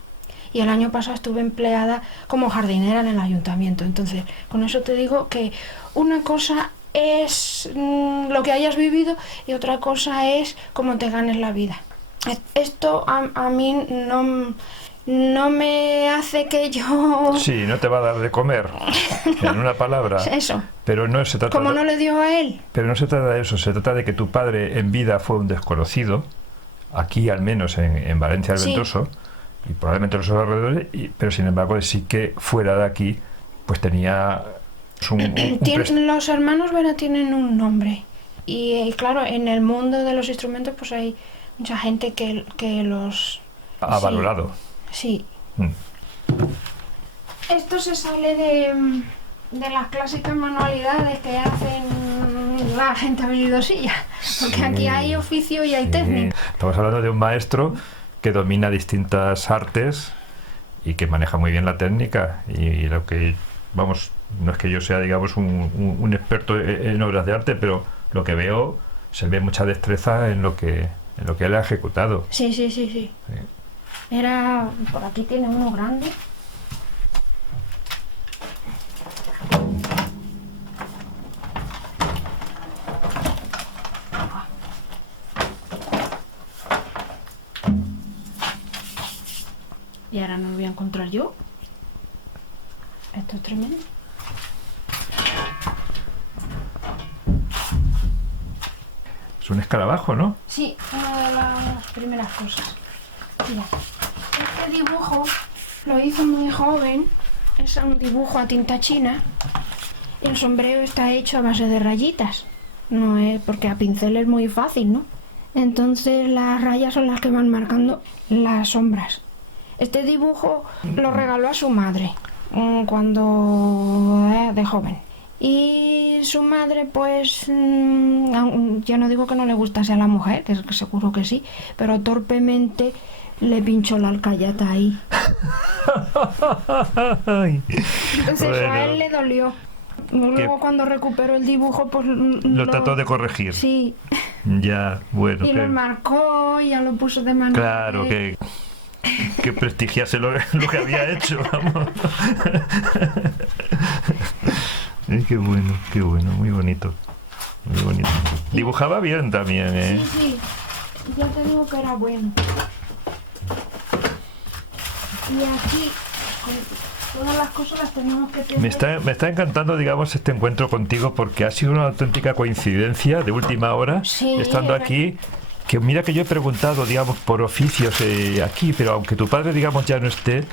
Y el año pasado estuve empleada como jardinera en el ayuntamiento. Entonces, con eso te digo que una cosa es lo que hayas vivido y otra cosa es cómo te ganes la vida. Esto a mí no me hace que yo... Sí, no te va a dar de comer, en una palabra. Eso. Pero no se trata... Como no le dio a él. Pero no se trata de eso, se trata de que tu padre en vida fue un desconocido, aquí al menos en Valencia del Ventoso, y probablemente los alrededores, pero sin embargo sí que fuera de aquí pues tenía los hermanos Vera tienen un nombre, y claro, en el mundo de los instrumentos pues hay mucha gente que los ha valorado. Sí. Esto se sale de las clásicas manualidades que hacen la gente habilidosilla, porque aquí hay oficio y hay técnica. Estamos hablando de un maestro que domina distintas artes y que maneja muy bien la técnica, y lo que, vamos, no es que yo sea, digamos, un experto en obras de arte, pero lo que veo, se ve mucha destreza en lo que él ha ejecutado. Sí. Era, por aquí tiene uno grande. Y ahora no lo voy a encontrar yo. Esto es tremendo. Es un escarabajo, ¿no? Sí, una de las primeras cosas. Mira, este dibujo lo hizo muy joven. Es un dibujo a tinta china. El sombrero está hecho a base de rayitas. No es porque a pincel es muy fácil, ¿no? Entonces las rayas son las que van marcando las sombras. Este dibujo lo regaló a su madre cuando de joven. Y su madre, pues, yo no digo que no le gustase a la mujer, que seguro que sí, pero torpemente le pinchó la alcayata ahí. Entonces a él le dolió. luego cuando recuperó el dibujo, pues lo trató de corregir. Sí. Ya, bueno. Y lo marcó y ya lo puso de manera. Claro, que prestigiase lo que había hecho, vamos. Qué bueno, muy bonito. Muy bonito. Dibujaba bien también, ¿eh? Sí, ya te digo que era bueno. Y aquí, todas las cosas las tenemos que tener. Me está encantando, digamos, este encuentro contigo, porque ha sido una auténtica coincidencia de última hora, estando aquí. Que mira que yo he preguntado, digamos, por oficios aquí, pero aunque tu padre, digamos, ya no esté,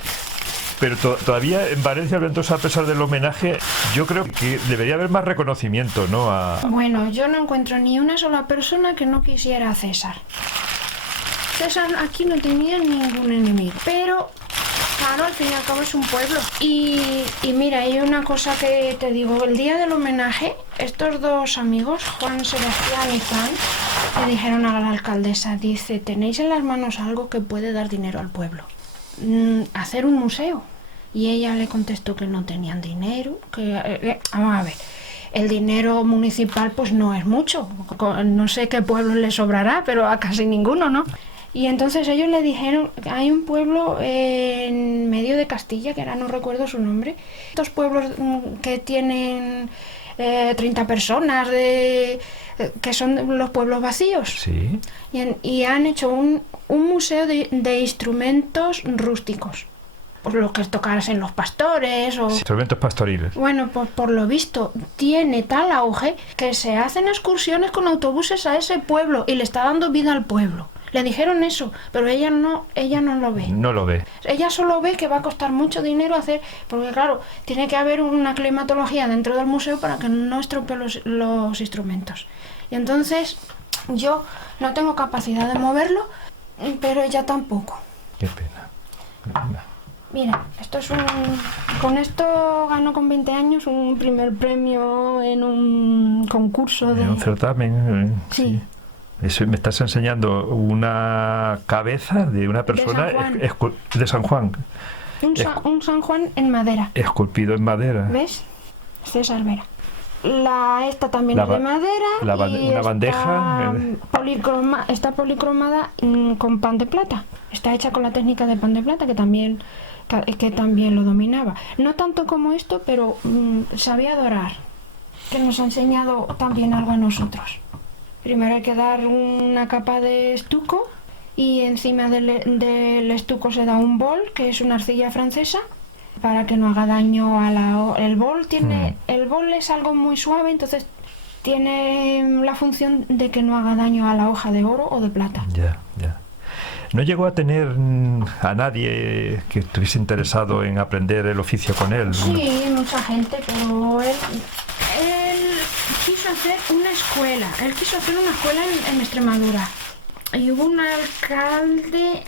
pero todavía en Valencia el Ventoso, a pesar del homenaje, yo creo que debería haber más reconocimiento, ¿no? Bueno, yo no encuentro ni una sola persona que no quisiera a César. César aquí no tenía ningún enemigo, pero claro, al fin y al cabo es un pueblo. Y mira, hay una cosa que te digo, el día del homenaje, estos dos amigos, Juan Sebastián y Fran, le dijeron a la alcaldesa, dice, tenéis en las manos algo que puede dar dinero al pueblo, hacer un museo. Y ella le contestó que no tenían dinero, que vamos a ver, el dinero municipal pues no es mucho, no sé qué pueblo le sobrará, pero a casi ninguno, ¿no? Y entonces ellos le dijeron, hay un pueblo en medio de Castilla, que ahora no recuerdo su nombre, estos pueblos que tienen 30 personas, que son los pueblos vacíos. Sí. Y han hecho un museo de instrumentos rústicos. Pues lo que tocasen los pastores o... Instrumentos pastoriles. Bueno, pues por lo visto tiene tal auge que se hacen excursiones con autobuses a ese pueblo y le está dando vida al pueblo. Le dijeron eso, pero ella no lo ve. No lo ve. Ella solo ve que va a costar mucho dinero hacer, porque claro, tiene que haber una climatología dentro del museo para que no estropee los instrumentos. Y entonces yo no tengo capacidad de moverlo, pero ella tampoco. Qué pena. Mira, con esto ganó con 20 años un primer premio en un concurso de... En un certamen. Sí. Eso, me estás enseñando una cabeza de una persona de San Juan. Un San Juan en madera. Esculpido en madera. ¿Ves? César Vera. Esta también es de madera. Una bandeja. Está policromada con pan de plata. Está hecha con la técnica de pan de plata que también lo dominaba. No tanto como esto, pero sabía dorar. Que nos ha enseñado también algo a nosotros. Primero hay que dar una capa de estuco y encima del estuco se da un bol, que es una arcilla francesa, para que no haga daño a el bol. El bol es algo muy suave, entonces tiene la función de que no haga daño a la hoja de oro o de plata. Ya. ¿No llegó a tener a nadie que estuviese interesado en aprender el oficio con él? Sí, mucha gente, pero él quiso hacer una escuela. Él quiso hacer una escuela en Extremadura. Y hubo un alcalde,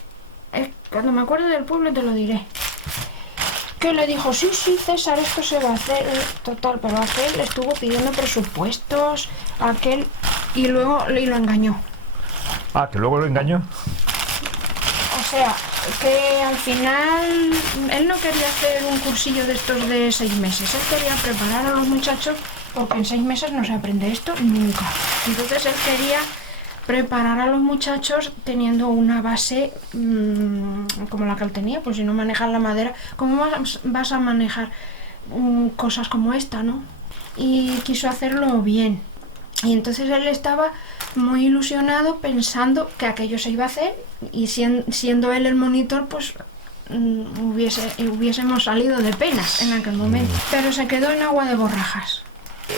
cuando me acuerdo del pueblo te lo diré, que le dijo, sí, César, esto se va a hacer. Total, pero aquel estuvo pidiendo presupuestos, y luego lo engañó. Ah, ¿que luego lo engañó? O sea, que al final él no quería hacer un cursillo de estos de 6 meses. Él quería preparar a los muchachos, porque en 6 meses no se aprende esto nunca. Entonces él quería preparar a los muchachos teniendo una base como la que él tenía. Pues si no manejas la madera, ¿cómo vas a manejar cosas como esta, no? Y quiso hacerlo bien. Y entonces él estaba muy ilusionado pensando que aquello se iba a hacer, y siendo él el monitor, pues hubiésemos salido de penas en aquel momento. Pero se quedó en agua de borrajas.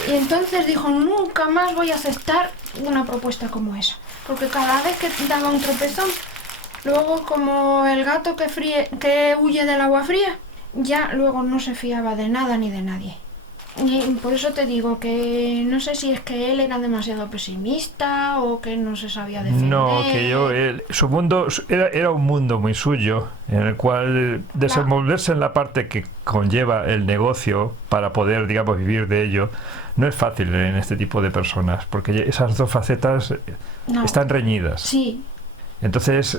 Y entonces dijo, nunca más voy a aceptar una propuesta como esa, porque cada vez que daba un tropezón, luego como el gato que huye del agua fría, ya luego no se fiaba de nada ni de nadie. Y por eso te digo que no sé si es que él era demasiado pesimista o que no se sabía defender. No, que su mundo era un mundo muy suyo, en el cual desenvolverse en la parte que conlleva el negocio para poder, digamos, vivir de ello, no es fácil en este tipo de personas, porque esas dos facetas están reñidas. Sí. Entonces,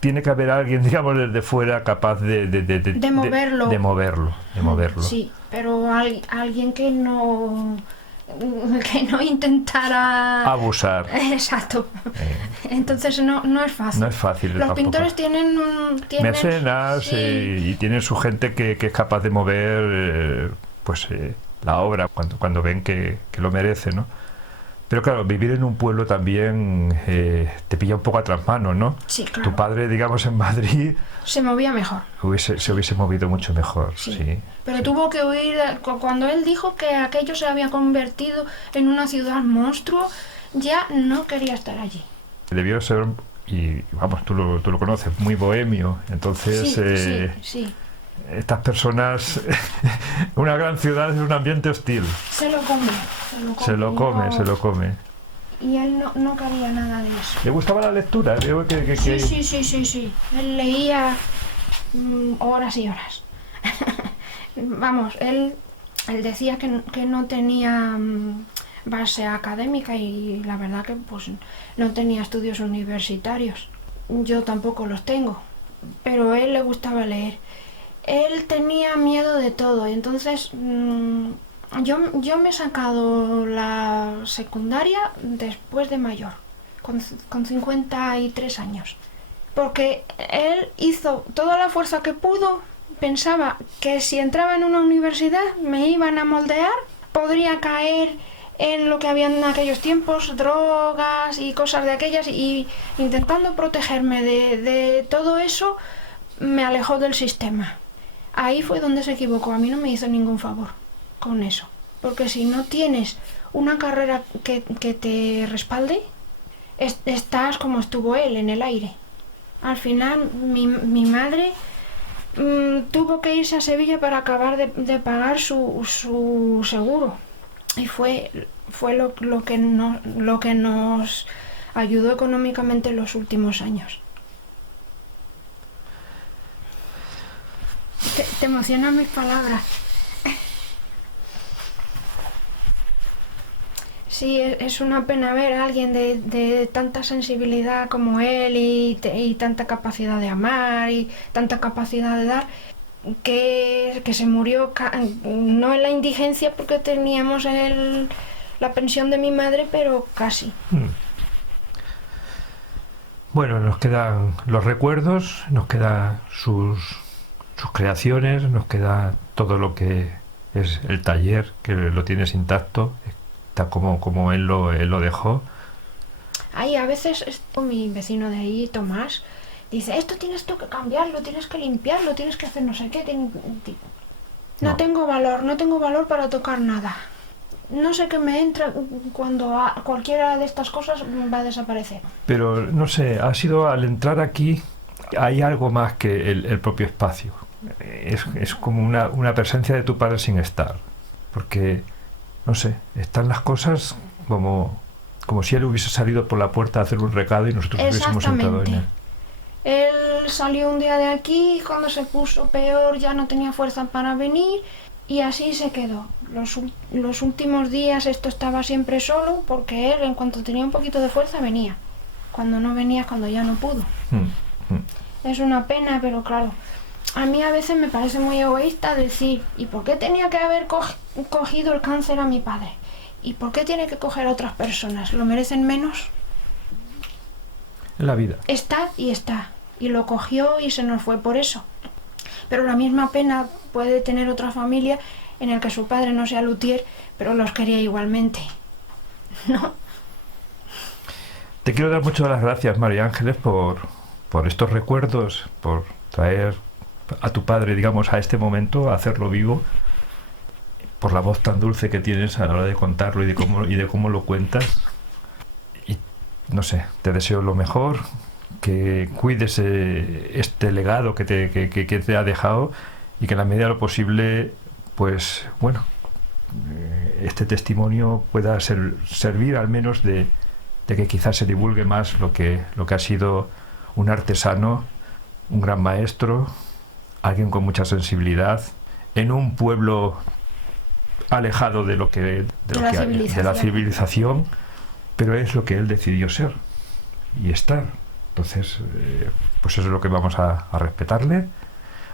tiene que haber alguien, digamos, desde fuera capaz de moverlo. De moverlo. Sí, pero alguien que no intentara abusar. Exacto. Entonces no es fácil. No es fácil. Los tampoco. pintores tienen mecenas, sí. Y tienen su gente que es capaz de mover la obra cuando ven que lo merece, ¿no? Pero claro, vivir en un pueblo también te pilla un poco a trasmano, ¿no? Sí, claro. Tu padre, digamos, en Madrid se movía mejor. Se hubiese movido mucho mejor, sí. Pero tuvo que huir cuando él dijo que aquello se había convertido en una ciudad monstruo, ya no quería estar allí. Debió ser, y vamos, tú lo conoces, muy bohemio, entonces sí. Estas personas, una gran ciudad es un ambiente hostil. Se lo come. Se lo come. Y él no quería nada de eso. ¿Le gustaba la lectura? Creo que... Sí. Él leía horas y horas. Vamos, él decía que no tenía base académica y la verdad que pues no tenía estudios universitarios. Yo tampoco los tengo, pero a él le gustaba leer. Él tenía miedo de todo, y entonces yo me he sacado la secundaria después de mayor, con 53 años. Porque él hizo toda la fuerza que pudo, pensaba que si entraba en una universidad me iban a moldear, podría caer en lo que había en aquellos tiempos, drogas y cosas de aquellas, y intentando protegerme de todo eso, me alejó del sistema. Ahí fue donde se equivocó, a mí no me hizo ningún favor con eso. Porque si no tienes una carrera que te respalde, estás como estuvo él, en el aire. Al final mi madre tuvo que irse a Sevilla para acabar de pagar su seguro. Y fue lo que nos ayudó económicamente en los últimos años. Te emocionan mis palabras. Sí, es una pena ver a alguien de tanta sensibilidad como él y tanta capacidad de amar y tanta capacidad de dar, que se murió no en la indigencia porque teníamos la pensión de mi madre, pero casi. Bueno, nos quedan los recuerdos, nos quedan sus creaciones, nos queda todo lo que es el taller, que lo tienes intacto, está como él lo dejó. Ay, a veces mi vecino de ahí, Tomás, dice, esto tienes tú que cambiarlo, tienes que limpiarlo, tienes que hacer no sé qué. No tengo valor para tocar nada. No sé qué me entra cuando cualquiera de estas cosas va a desaparecer. Pero no sé, ha sido al entrar aquí, hay algo más que el propio espacio. Es como una presencia de tu padre sin estar, porque no sé, están las cosas como si él hubiese salido por la puerta a hacer un recado y nosotros hubiésemos entrado en él. Él salió un día de aquí y cuando se puso peor ya no tenía fuerza para venir y así se quedó. Los últimos días esto estaba siempre solo porque él en cuanto tenía un poquito de fuerza venía. Cuando no venía es cuando ya no pudo. Es una pena, pero claro, a mí a veces me parece muy egoísta decir, ¿y por qué tenía que haber cogido el cáncer a mi padre? ¿Y por qué tiene que coger a otras personas? ¿Lo merecen menos? En la vida. Está, y lo cogió y se nos fue por eso. Pero la misma pena puede tener otra familia en la que su padre no sea luthier, pero los quería igualmente. ¿No? Te quiero dar muchas las gracias, María Ángeles, por estos recuerdos, por traer a tu padre, digamos, a este momento, a hacerlo vivo, por la voz tan dulce que tienes a la hora de contarlo y de cómo lo cuentas. Y no sé, te deseo lo mejor, que cuides este legado que te ha dejado y que en la medida de lo posible, pues bueno, este testimonio pueda servir al menos de que quizás se divulgue más lo que ha sido un artesano, un gran maestro, alguien con mucha sensibilidad, en un pueblo alejado de la civilización, pero es lo que él decidió ser y estar. Entonces, pues eso es lo que vamos a respetarle.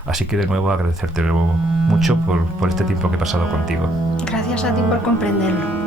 Así que de nuevo agradecerte mucho por este tiempo que he pasado contigo. Gracias a ti por comprenderlo.